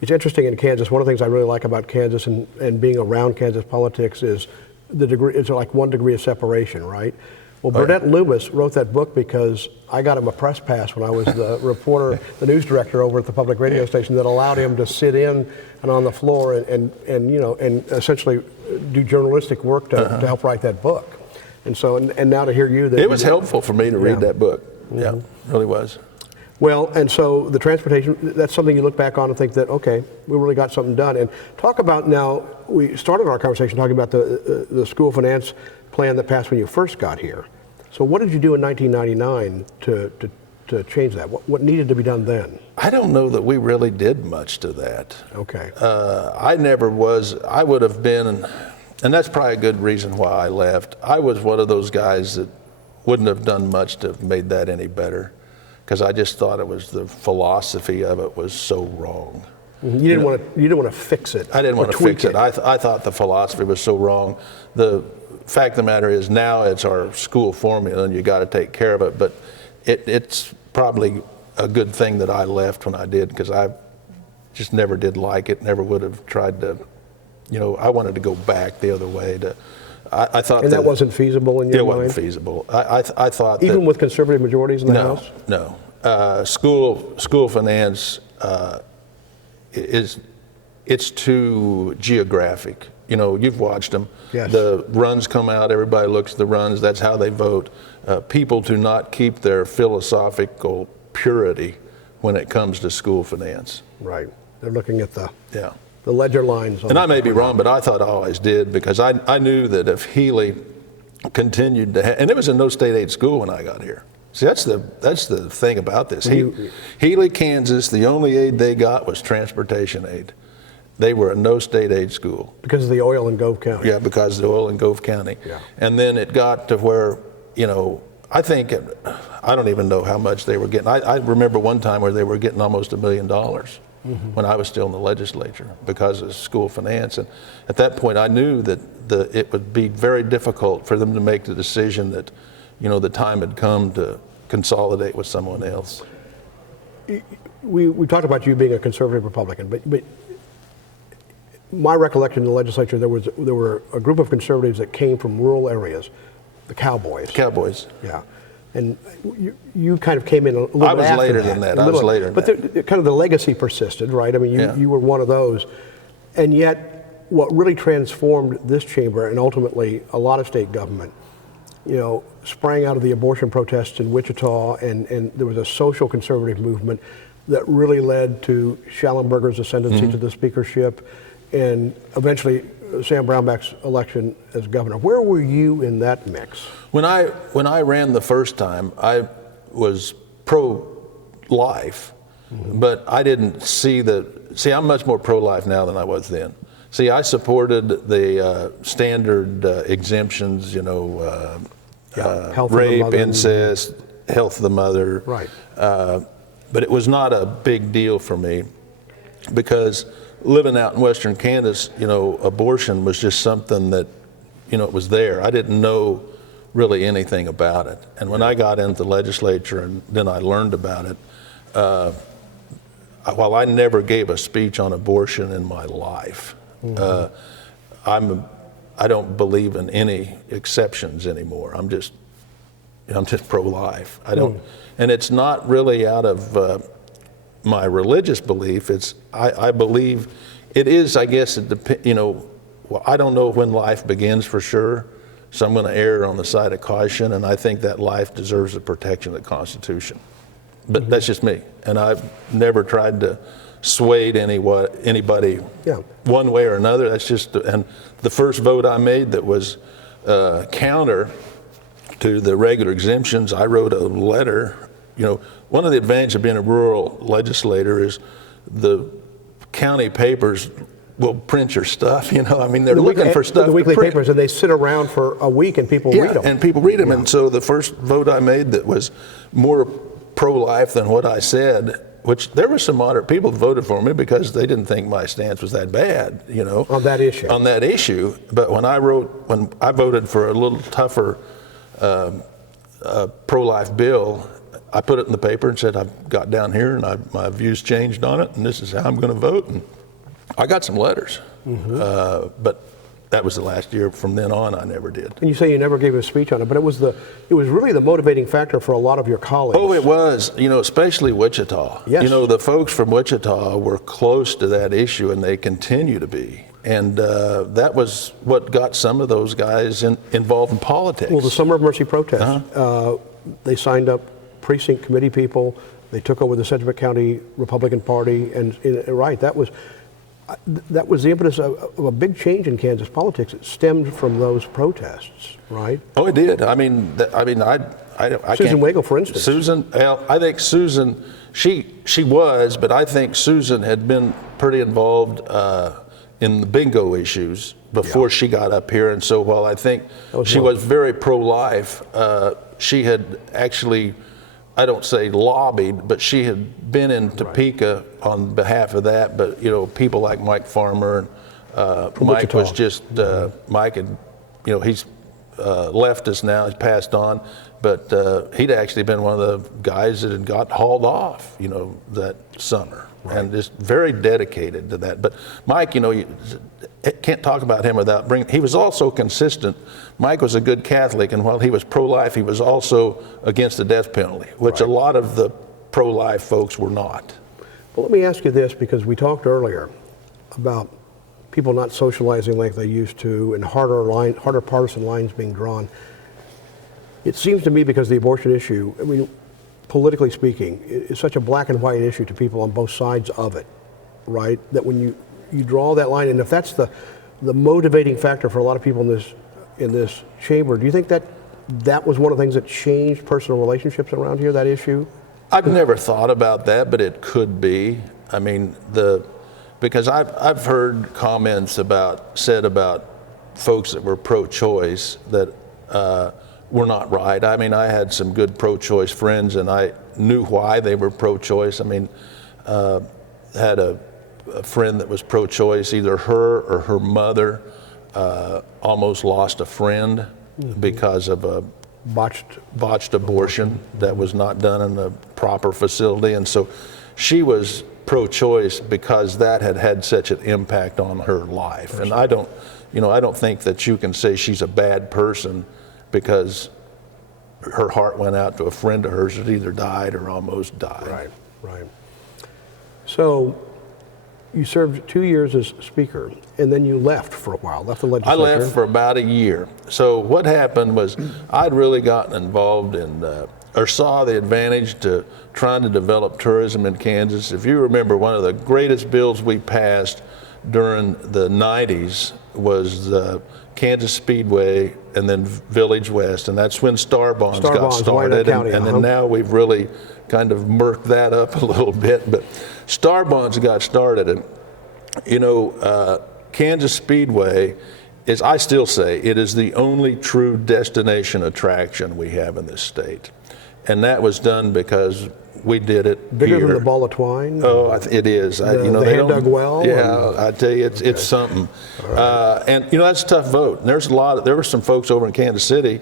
It's interesting in Kansas. One of the things I really like about Kansas and being around Kansas politics is the degree. It's like 1 degree of separation, right? Well, Burnett Loomis wrote that book because I got him a press pass when I was the reporter, the news director over at the public radio station, that allowed him to sit in and on the floor and essentially do journalistic work to help write that book. And so, and now to hear you, it was helpful for me to read that book. Mm-hmm. Yeah, it really was. Well, and so the transportation, that's something you look back on and think that, okay, we really got something done. And talk about now, we started our conversation talking about the school finance plan that passed when you first got here. So what did you do in 1999 to change that? What needed to be done then? I don't know that we really did much to that. Okay. I would have been, and that's probably a good reason why I left. I was one of those guys that wouldn't have done much to have made that any better, because I just thought it was the philosophy of it was so wrong. Mm-hmm. You didn't want to fix it. I didn't want to fix it. I thought the philosophy was so wrong. The fact of the matter is now it's our school formula and you got to take care of it. But it's probably a good thing that I left when I did, because I just never did like it. Never would have tried to. I wanted to go back the other way. I thought that wasn't feasible in your mind? It wasn't feasible. I thought even with conservative majorities in the House? No. School finance it's too geographic. You've watched them. Yes. The runs come out, everybody looks at the runs, that's how they vote. People do not keep their philosophical purity when it comes to school finance. Right. They're looking at the Yeah. the ledger lines. And I may be wrong, but I thought I always did, because I knew that if Healy continued to and it was a no state aid school when I got here. See, that's the thing about this. Healy, Kansas, the only aid they got was transportation aid. They were a no state aid school. Because of the oil in Gove County. Yeah, because of the oil in Gove County. Yeah. And then it got to where, I think, I don't even know how much they were getting. I remember one time where they were getting almost $1 million. When I was still in the legislature, because of school finance. And at that point I knew that it would be very difficult for them to make the decision that, the time had come to consolidate with someone else. We talked about you being a conservative Republican, but my recollection in the legislature, there were a group of conservatives that came from rural areas, the Cowboys. Cowboys. Yeah. And you kind of came in a little bit after that. I was later than that. I was later than that. But kind of the legacy persisted, right? I mean, you were one of those. And yet, what really transformed this chamber and ultimately a lot of state government, sprang out of the abortion protests in Wichita, and there was a social conservative movement that really led to Schallenberger's ascendancy to the speakership, and eventually Sam Brownback's election as governor. Where were you in that mix? When I ran the first time, I was pro-life, but I didn't see I'm much more pro-life now than I was then. See, I supported the standard exemptions, rape, incest, health of the mother. Right. But it was not a big deal for me, because living out in Western Kansas, abortion was just something that, it was there. I didn't know really anything about it. And when I got into the legislature and then I learned about it, while I never gave a speech on abortion in my life, I don't believe in any exceptions anymore. I'm just pro-life. I don't, and it's not really out of my religious belief. I believe it is. I guess it depends. Well, I don't know when life begins for sure, so I'm going to err on the side of caution, and I think that life deserves the protection of the Constitution. But that's just me, and I've never tried to sway anybody one way or another. That's just, and the first vote I made that was counter to the regular exemptions, I wrote a letter. One of the advantages of being a rural legislator is the county papers will print your stuff. I mean, they're looking for stuff. The weekly to print. papers, and they sit around for a week, and people read them. And people read them. And so the first vote I made that was more pro-life than what I said, which there were some moderate people that voted for me because they didn't think my stance was that bad, On that issue. On that issue. But when I voted for a little tougher pro-life bill, I put it in the paper and said, I've got down here and my views changed on it, and this is how I'm going to vote. And I got some letters, but that was the last year. From then on, I never did. And you say you never gave a speech on it, but it was really the motivating factor for a lot of your colleagues. Oh, it was, especially Wichita. Yes. The folks from Wichita were close to that issue, and they continue to be. And that was what got some of those guys involved in politics. Well, the Summer of Mercy protests, they signed up precinct committee people. They took over the Sedgwick County Republican Party, and right, that was the impetus of a big change in Kansas politics. It stemmed from those protests, right? Oh, it did. I Susan Wagle, for instance. Susan, well, I think Susan, she was, but I think Susan had been pretty involved in the bingo issues before she got up here, and so while I think she was very pro-life, she had actually, I don't say lobbied, but she had been in Topeka on behalf of that. But people like Mike Farmer and Mike was just Mike, and he's left us now. He's passed on, but he'd actually been one of the guys that had got hauled off, that summer, and just very dedicated to that. But Mike, you can't talk about him without bringing. He was also consistent. Mike was a good Catholic, and while he was pro-life, he was also against the death penalty, which a lot of the pro-life folks were not. Well, let me ask you this, because we talked earlier about people not socializing like they used to, and harder partisan lines being drawn. It seems to me, because the abortion issue, politically speaking, is such a black and white issue to people on both sides of it, right? That when you draw that line, and if that's the motivating factor for a lot of people in this chamber, do you think that was one of the things that changed personal relationships around here, that issue? I've never thought about that, but it could be. Because I've heard comments said about folks that were pro-choice that were not right. I had some good pro-choice friends, and I knew why they were pro-choice. Had a friend that was pro-choice. Either her or her mother almost lost a friend because of a botched abortion that was not done in a proper facility, and so she was pro-choice because that had such an impact on her life. And I don't think that you can say she's a bad person because her heart went out to a friend of hers that either died or almost died. Right. So you served 2 years as speaker, and then you left for a while, left the legislature. I left for about a year. So what happened was I'd really gotten involved in, or saw the advantage to trying to develop tourism in Kansas. If you remember, one of the greatest bills we passed during the 90s was the Kansas Speedway and then Village West, and that's when Star Bonds got started. And then now we've really kind of murked that up a little bit, but Star Bonds got started. And Kansas Speedway is, I still say, it is the only true destination attraction we have in this state. And that was done because we did it bigger here. Than the ball of twine? Oh, it is. The hand dug well? Yeah, I tell you, it's something. Right. And that's a tough vote. And there were some folks over in Kansas City,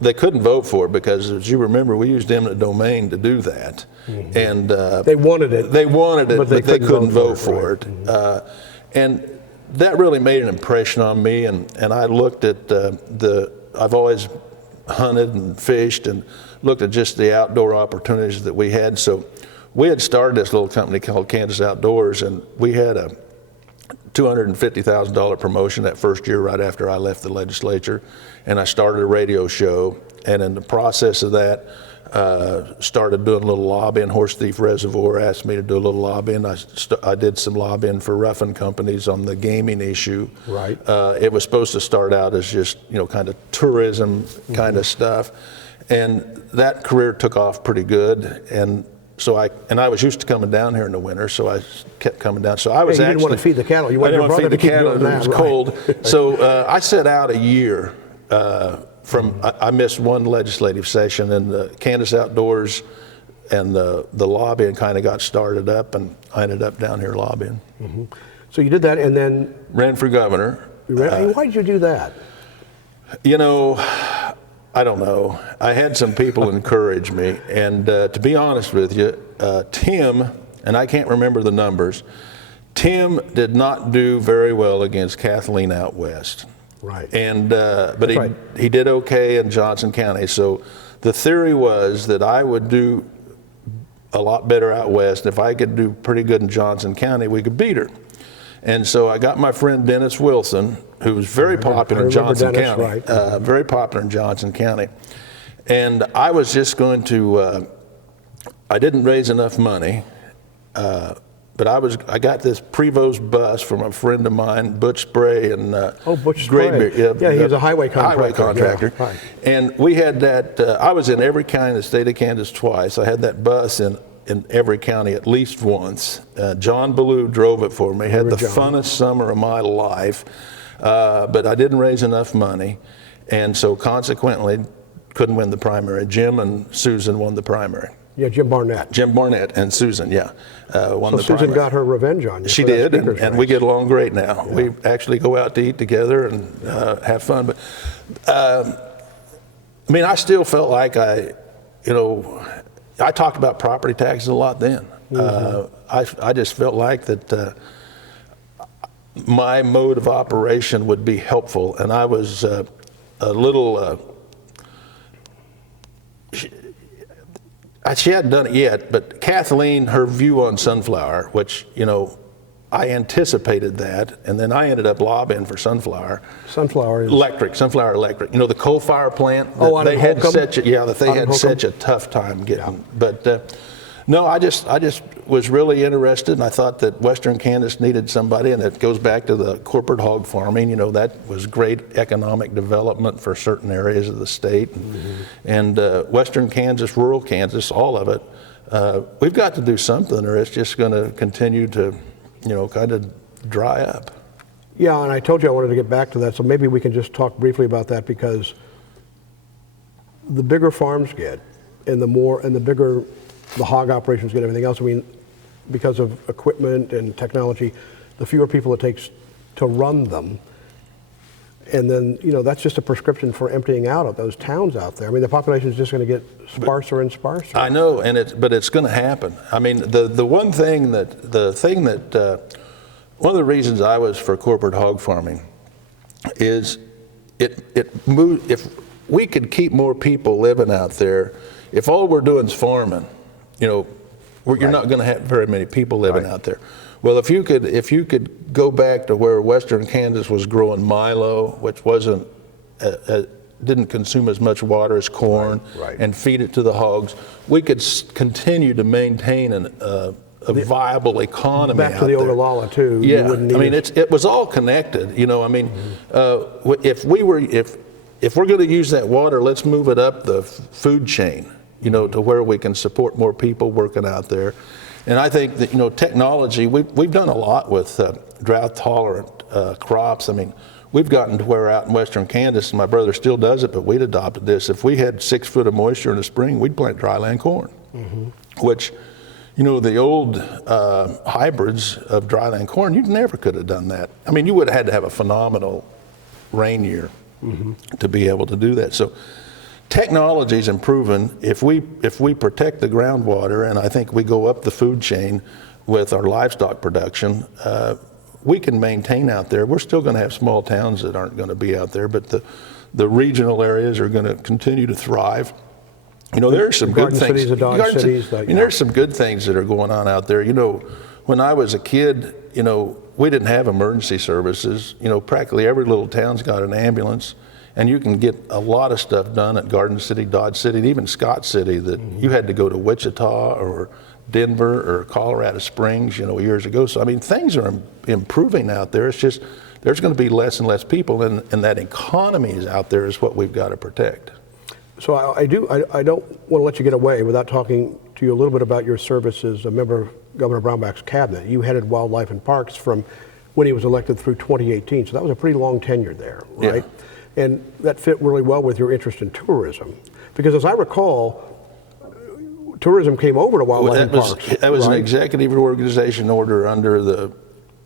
they couldn't vote for it because, as you remember, we used eminent domain to do that. And they wanted it. But they couldn't vote for it. And that really made an impression on me. And I looked at I've always hunted and fished and looked at just the outdoor opportunities that we had. So we had started this little company called Kansas Outdoors, and we had a $250,000 promotion that first year right after I left the legislature, and I started a radio show, and in the process of that, started doing a little lobbying. Horse Thief Reservoir asked me to do a little lobbying. I did some lobbying for Ruffin companies on the gaming issue. Right. It was supposed to start out as just kind of tourism kind of stuff, and that career took off pretty good. And so I was used to coming down here in the winter, so I kept coming down. So I was you didn't want to feed the cattle. You wanted your brother to keep doing that. It was cold. So I set out a year. I missed one legislative session, and the Kansas Outdoors and the lobbying kind of got started up, and I ended up down here lobbying. So you did that, and then ran for governor. Why did you do that? I don't know. I had some people encourage me, and to be honest with you, Tim, and I can't remember the numbers, Tim did not do very well against Kathleen out west. Right. And but he did okay in Johnson County. So the theory was that I would do a lot better out west. If I could do pretty good in Johnson County, we could beat her. And so I got my friend Dennis Wilson, who was very popular in Johnson County, right. very popular in Johnson County. And I was just going to, I didn't raise enough money, but I got this Prevost bus from a friend of mine, Butch Spray, and Butch Spray. Yeah, he was a highway contractor. Yeah, right. And we had that. I was in every county in the state of Kansas twice. I had that bus in every county at least once. John Ballou drove it for me. Had the funnest summer of my life, but I didn't raise enough money, and so consequently couldn't win the primary. Jim and Susan won the primary. Yeah, Jim Barnett. Jim Barnett and Susan, won the primary. Susan got her revenge on you. She did, and we get along great now. Yeah. We actually go out to eat together and have fun. But I mean, I still felt like I talked about property taxes a lot then. Mm-hmm. I just felt like that my mode of operation would be helpful, and I was a little. She hadn't done it yet, but Kathleen, her view on sunflower, which, I anticipated that, and then I ended up lobbying for sunflower electric. The coal fire plant. They had such a tough time getting. Yeah. But no, I just was really interested, and I thought that Western Kansas needed somebody, and it goes back to the corporate hog farming. That was great economic development for certain areas of the state, and Western Kansas, rural Kansas, all of it. We've got to do something, or it's just going to continue to, kind of dry up. Yeah, and I told you I wanted to get back to that, so maybe we can just talk briefly about that, because the bigger farms get, and the bigger the hog operations get, everything else. I mean, because of equipment and technology, the fewer people it takes to run them. And then, that's just a prescription for emptying out of those towns out there. I mean, the population is just going to get sparser and sparser. I know, but it's going to happen. I mean, one of the reasons I was for corporate hog farming is it moved. If we could keep more people living out there, if all we're doing is farming, you're not going to have very many people living out there. Well, if you could go back to where Western Kansas was growing milo, which didn't consume as much water as corn, and feed it to the hogs, we could continue to maintain a viable economy back to the Ogallala too. Yeah, it was all connected. If we're going to use that water, let's move it up the food chain. To where we can support more people working out there. And I think that, technology, we've done a lot with drought tolerant crops. I mean, we've gotten to where out in Western Kansas, and my brother still does it, but we'd adopted this. If we had 6 foot of moisture in the spring, we'd plant dryland corn, which, the old hybrids of dryland corn, you never could have done that. I mean, you would have had to have a phenomenal rain year to be able to do that. So technology's improving. If we protect the groundwater, and I think we go up the food chain with our livestock production, we can maintain out there. We're still going to have small towns that aren't going to be out there, but the regional areas are going to continue to thrive. There are some good things. There's some good things that are going on out there. When I was a kid, we didn't have emergency services. Practically every little town's got an ambulance. And you can get a lot of stuff done at Garden City, Dodge City, and even Scott City that you had to go to Wichita or Denver or Colorado Springs, years ago. So, I mean, things are improving out there. It's just there's going to be less and less people, and that economy is out there is what we've got to protect. So I don't want to let you get away without talking to you a little bit about your service as a member of Governor Brownback's cabinet. You headed Wildlife and Parks from when he was elected through 2018. So that was a pretty long tenure there, right? Yeah. And that fit really well with your interest in tourism. Because as I recall, tourism came over to Wildlife and Parks. That was an executive organization order under the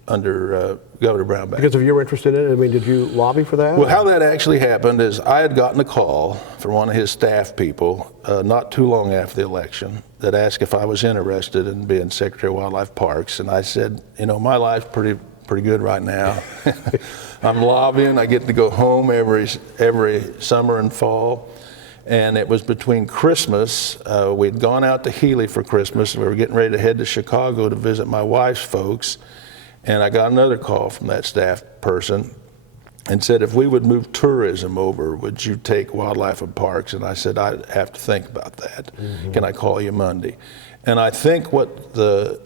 Governor Brownback. Because of your interest in it? I mean, did you lobby for that? Well, how that actually happened is I had gotten a call from one of his staff people not too long after the election that asked if I was interested in being Secretary of Wildlife Parks, and I said, you know, my life's pretty good right now. I'm lobbying. I get to go home every summer and fall. And it was between Christmas. We'd gone out to Healy for Christmas. We were getting ready to head to Chicago to visit my wife's folks. And I got another call from that staff person and said, if we would move tourism over, would you take wildlife and parks? And I said, I'd have to think about that. Can I call you Monday? And I think what the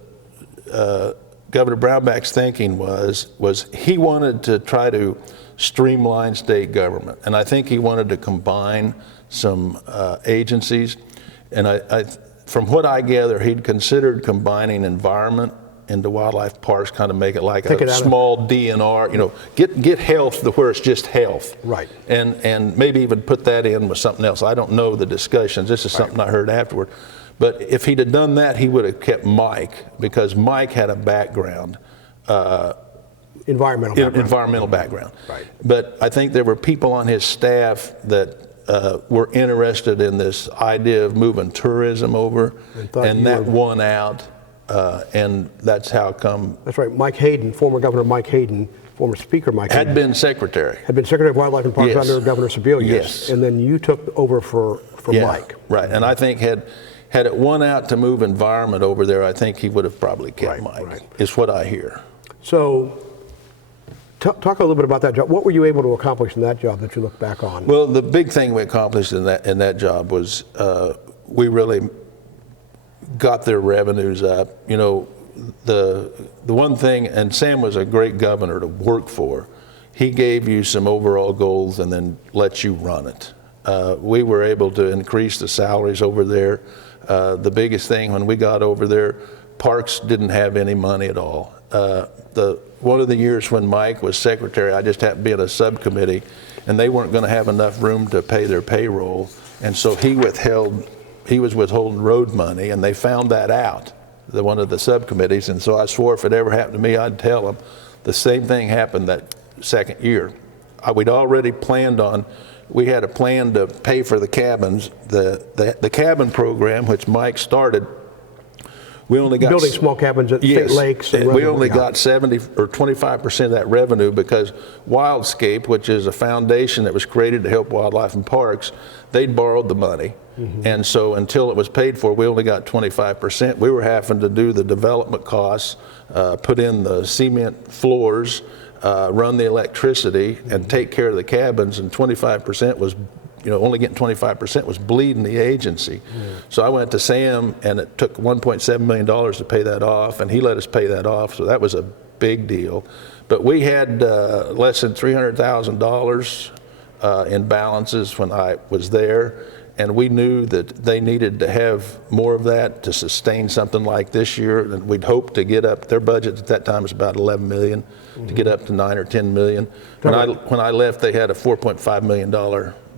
Governor Brownback's thinking was he wanted to try to streamline state government. And I think he wanted to combine some agencies. And from what I gather, he'd considered combining environment into wildlife parks, kind of make it like a small DNR, you know, get health to where it's just health. Right. And maybe even put that in with something else. I don't know the discussions. This is something I heard afterward. But if he'd have done that, he would have kept Mike, because Mike had a background. Environmental background. Right. But I think there were people on his staff that were interested in this idea of moving tourism over, and that won out. And that's how come. That's right. Mike Hayden, former Governor Mike Hayden, former Speaker Mike Hayden. Had been Secretary. Had been Secretary of Wildlife and Parks under Governor Sebelius. Yes. And then you took over for Mike. Right. And I think had it won out to move environment over there, I think he would have probably kept Mike, is what I hear. So talk a little bit about that job. What were you able to accomplish in that job that you look back on? Well, the big thing we accomplished in that job was we really got their revenues up. You know, the one thing, and Sam was a great governor to work for, he gave you some overall goals and then let you run it. We were able to increase the salaries over there. The biggest thing when we got over there, parks didn't have any money at all. One of the years when Mike was secretary, I just happened to be in a subcommittee, and they weren't going to have enough room to pay their payroll, and so he was withholding road money, and they found that out, one of the subcommittees, and so I swore if it ever happened to me, I'd tell them. The same thing happened that second year. We'd already planned on. We had a plan to pay for the cabins. The cabin program, which Mike started, we only got building small cabins at state lakes. And we only got 70 or 25% of that revenue because Wildscape, which is a foundation that was created to help wildlife and parks, they'd borrowed the money. And so until it was paid for, we only got 25%. We were having to do the development costs, put in the cement floors, run the electricity, and take care of the cabins, and 25% was, only getting 25% was bleeding the agency. So I went to Sam, and it took $1.7 million to pay that off, and he let us pay that off, so that was a big deal. But we had less than $300,000 in balances when I was there, and we knew that they needed to have more of that to sustain something like this year, and we'd hoped to get up, their budget at that time was about 11 million, to get up to 9 or 10 million. When I left, they had a $4.5 million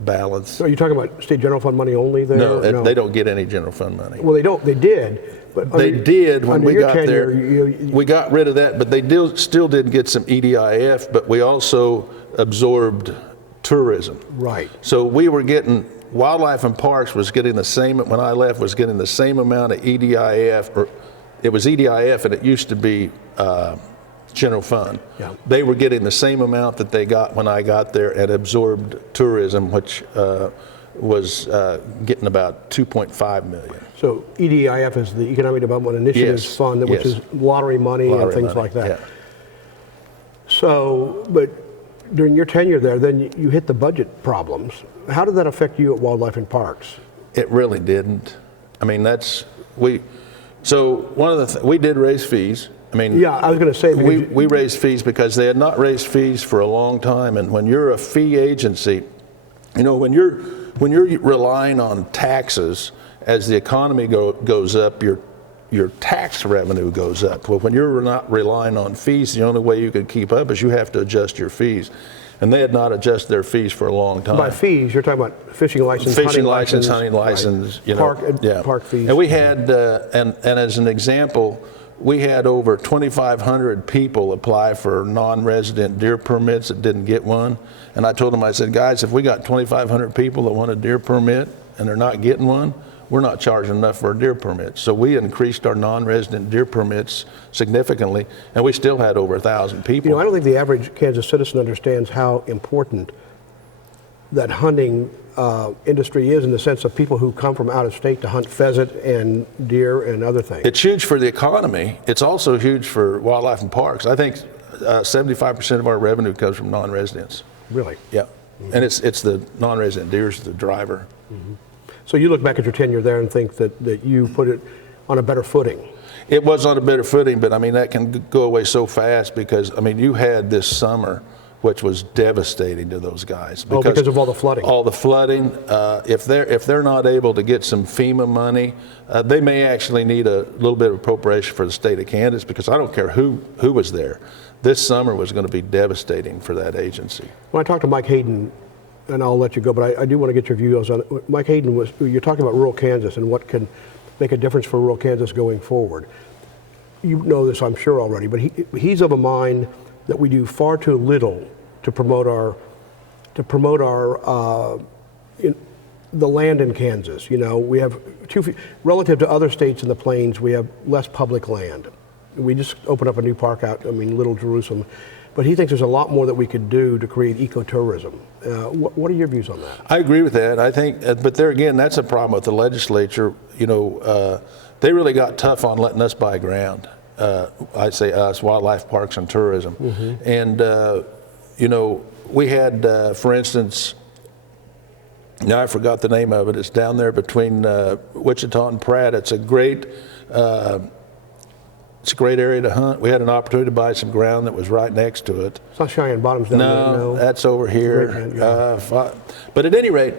balance. So are you talking about state general fund money only there? No, they don't get any general fund money. Well, they did. But they did when we got there. We got rid of that, but they still did get some EDIF, but we also absorbed tourism. Right. So we were getting, Wildlife and Parks was getting the same, when I left, was getting the same amount of EDIF, or it was EDIF and it used to be general fund. Yeah. They were getting the same amount that they got when I got there and absorbed tourism, which was getting about 2.5 million. So EDIF is the Economic Development Initiatives Fund, which is lottery money and things like that. Yeah. So, but during your tenure there, then you hit the budget problems. How did that affect you at Wildlife and Parks? It really didn't. I mean, so one of the we did raise fees. I mean, yeah, I was going to say we raised fees because they had not raised fees for a long time. And when you're a fee agency, when you're relying on taxes as the economy goes up, your tax revenue goes up. Well, when you're not relying on fees, the only way you can keep up is you have to adjust your fees. And they had not adjusted their fees for a long time. By fees, you're talking about fishing license, hunting license, right. Park fees. And we had, and as an example, we had over 2,500 people apply for non-resident deer permits that didn't get one. And I told them, I said, guys, if we got 2,500 people that want a deer permit and they're not getting one, we're not charging enough for a deer permit. So we increased our non-resident deer permits significantly, and we still had over 1,000 people. You know, I don't think the average Kansas citizen understands how important that hunting industry is, in the sense of people who come from out of state to hunt pheasant and deer and other things. It's huge for the economy. It's also huge for wildlife and parks. I think 75% of our revenue comes from non-residents. Really? Yeah. Mm-hmm. And it's the non-resident deer's the driver. Mm-hmm. So you look back at your tenure there and think that you put it on a better footing. It was on a better footing, but I mean, that can go away so fast because, I mean, you had this summer, which was devastating to those guys. Because of all the flooding. All the flooding. If they're not able to get some FEMA money, they may actually need a little bit of appropriation for the state of Kansas, because I don't care who was there. This summer was going to be devastating for that agency. When I talked to Mike Hayden, and I'll let you go, but I do want to get your views on it. Mike Hayden, you're talking about rural Kansas and what can make a difference for rural Kansas going forward. You know this, I'm sure, already, but he's of a mind that we do far too little to promote the land in Kansas. You know, we have relative to other states in the plains, we have less public land. We just opened up a new park out, Little Jerusalem. But he thinks there's a lot more that we could do to create ecotourism. What are your views on that? I agree with that. I think, but there again, that's a problem with the legislature. You know, they really got tough on letting us buy ground. I say us, wildlife parks and tourism. Mm-hmm. And, you know, we had, for instance, now I forgot the name of it. It's down there between Wichita and Pratt. It's a great area to hunt. We had an opportunity to buy some ground that was right next to it. It's not Cheyenne Bottoms down there. No, that's over here. But at any rate,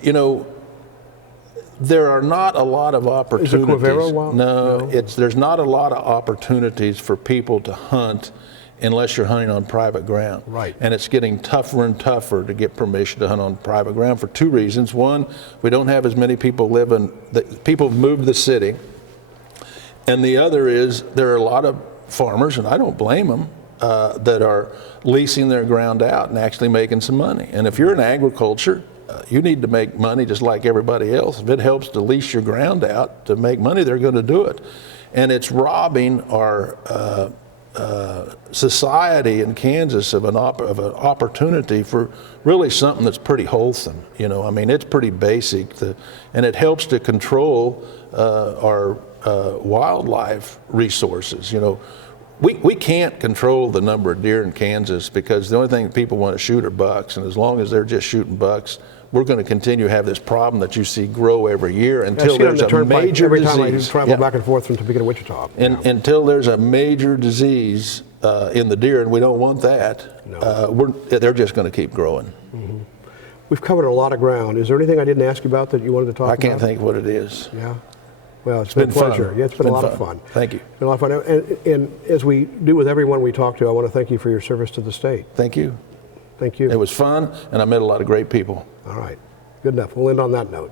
you know, there are not a lot of opportunities. Is it Quivira wild? No, there's not a lot of opportunities for people to hunt unless you're hunting on private ground. Right. And it's getting tougher and tougher to get permission to hunt on private ground for two reasons. One, we don't have as many people people have moved to the city. And the other is there are a lot of farmers, and I don't blame them, that are leasing their ground out and actually making some money. And if you're in agriculture, you need to make money just like everybody else. If it helps to lease your ground out to make money, they're going to do it. And it's robbing our society in Kansas of an opportunity for really something that's pretty wholesome. You know, I mean, it's pretty basic, and it helps to control our wildlife resources. You know, we can't control the number of deer in Kansas because the only thing people want to shoot are bucks, and as long as they're just shooting bucks, we're going to continue to have this problem that you see grow every year until there's a major disease. Every time I travel back and forth from Topeka to Wichita. Until there's a major disease in the deer, and we don't want that, no. They're just going to keep growing. Mm-hmm. We've covered a lot of ground. Is there anything I didn't ask you about that you wanted to talk about? I can't think what it is. Yeah. Well, it's been a pleasure. Fun. Yeah, it's been a lot of fun. Thank you. It's been a lot of fun. And as we do with everyone we talk to, I want to thank you for your service to the state. Thank you. Thank you. It was fun, and I met a lot of great people. All right. Good enough. We'll end on that note.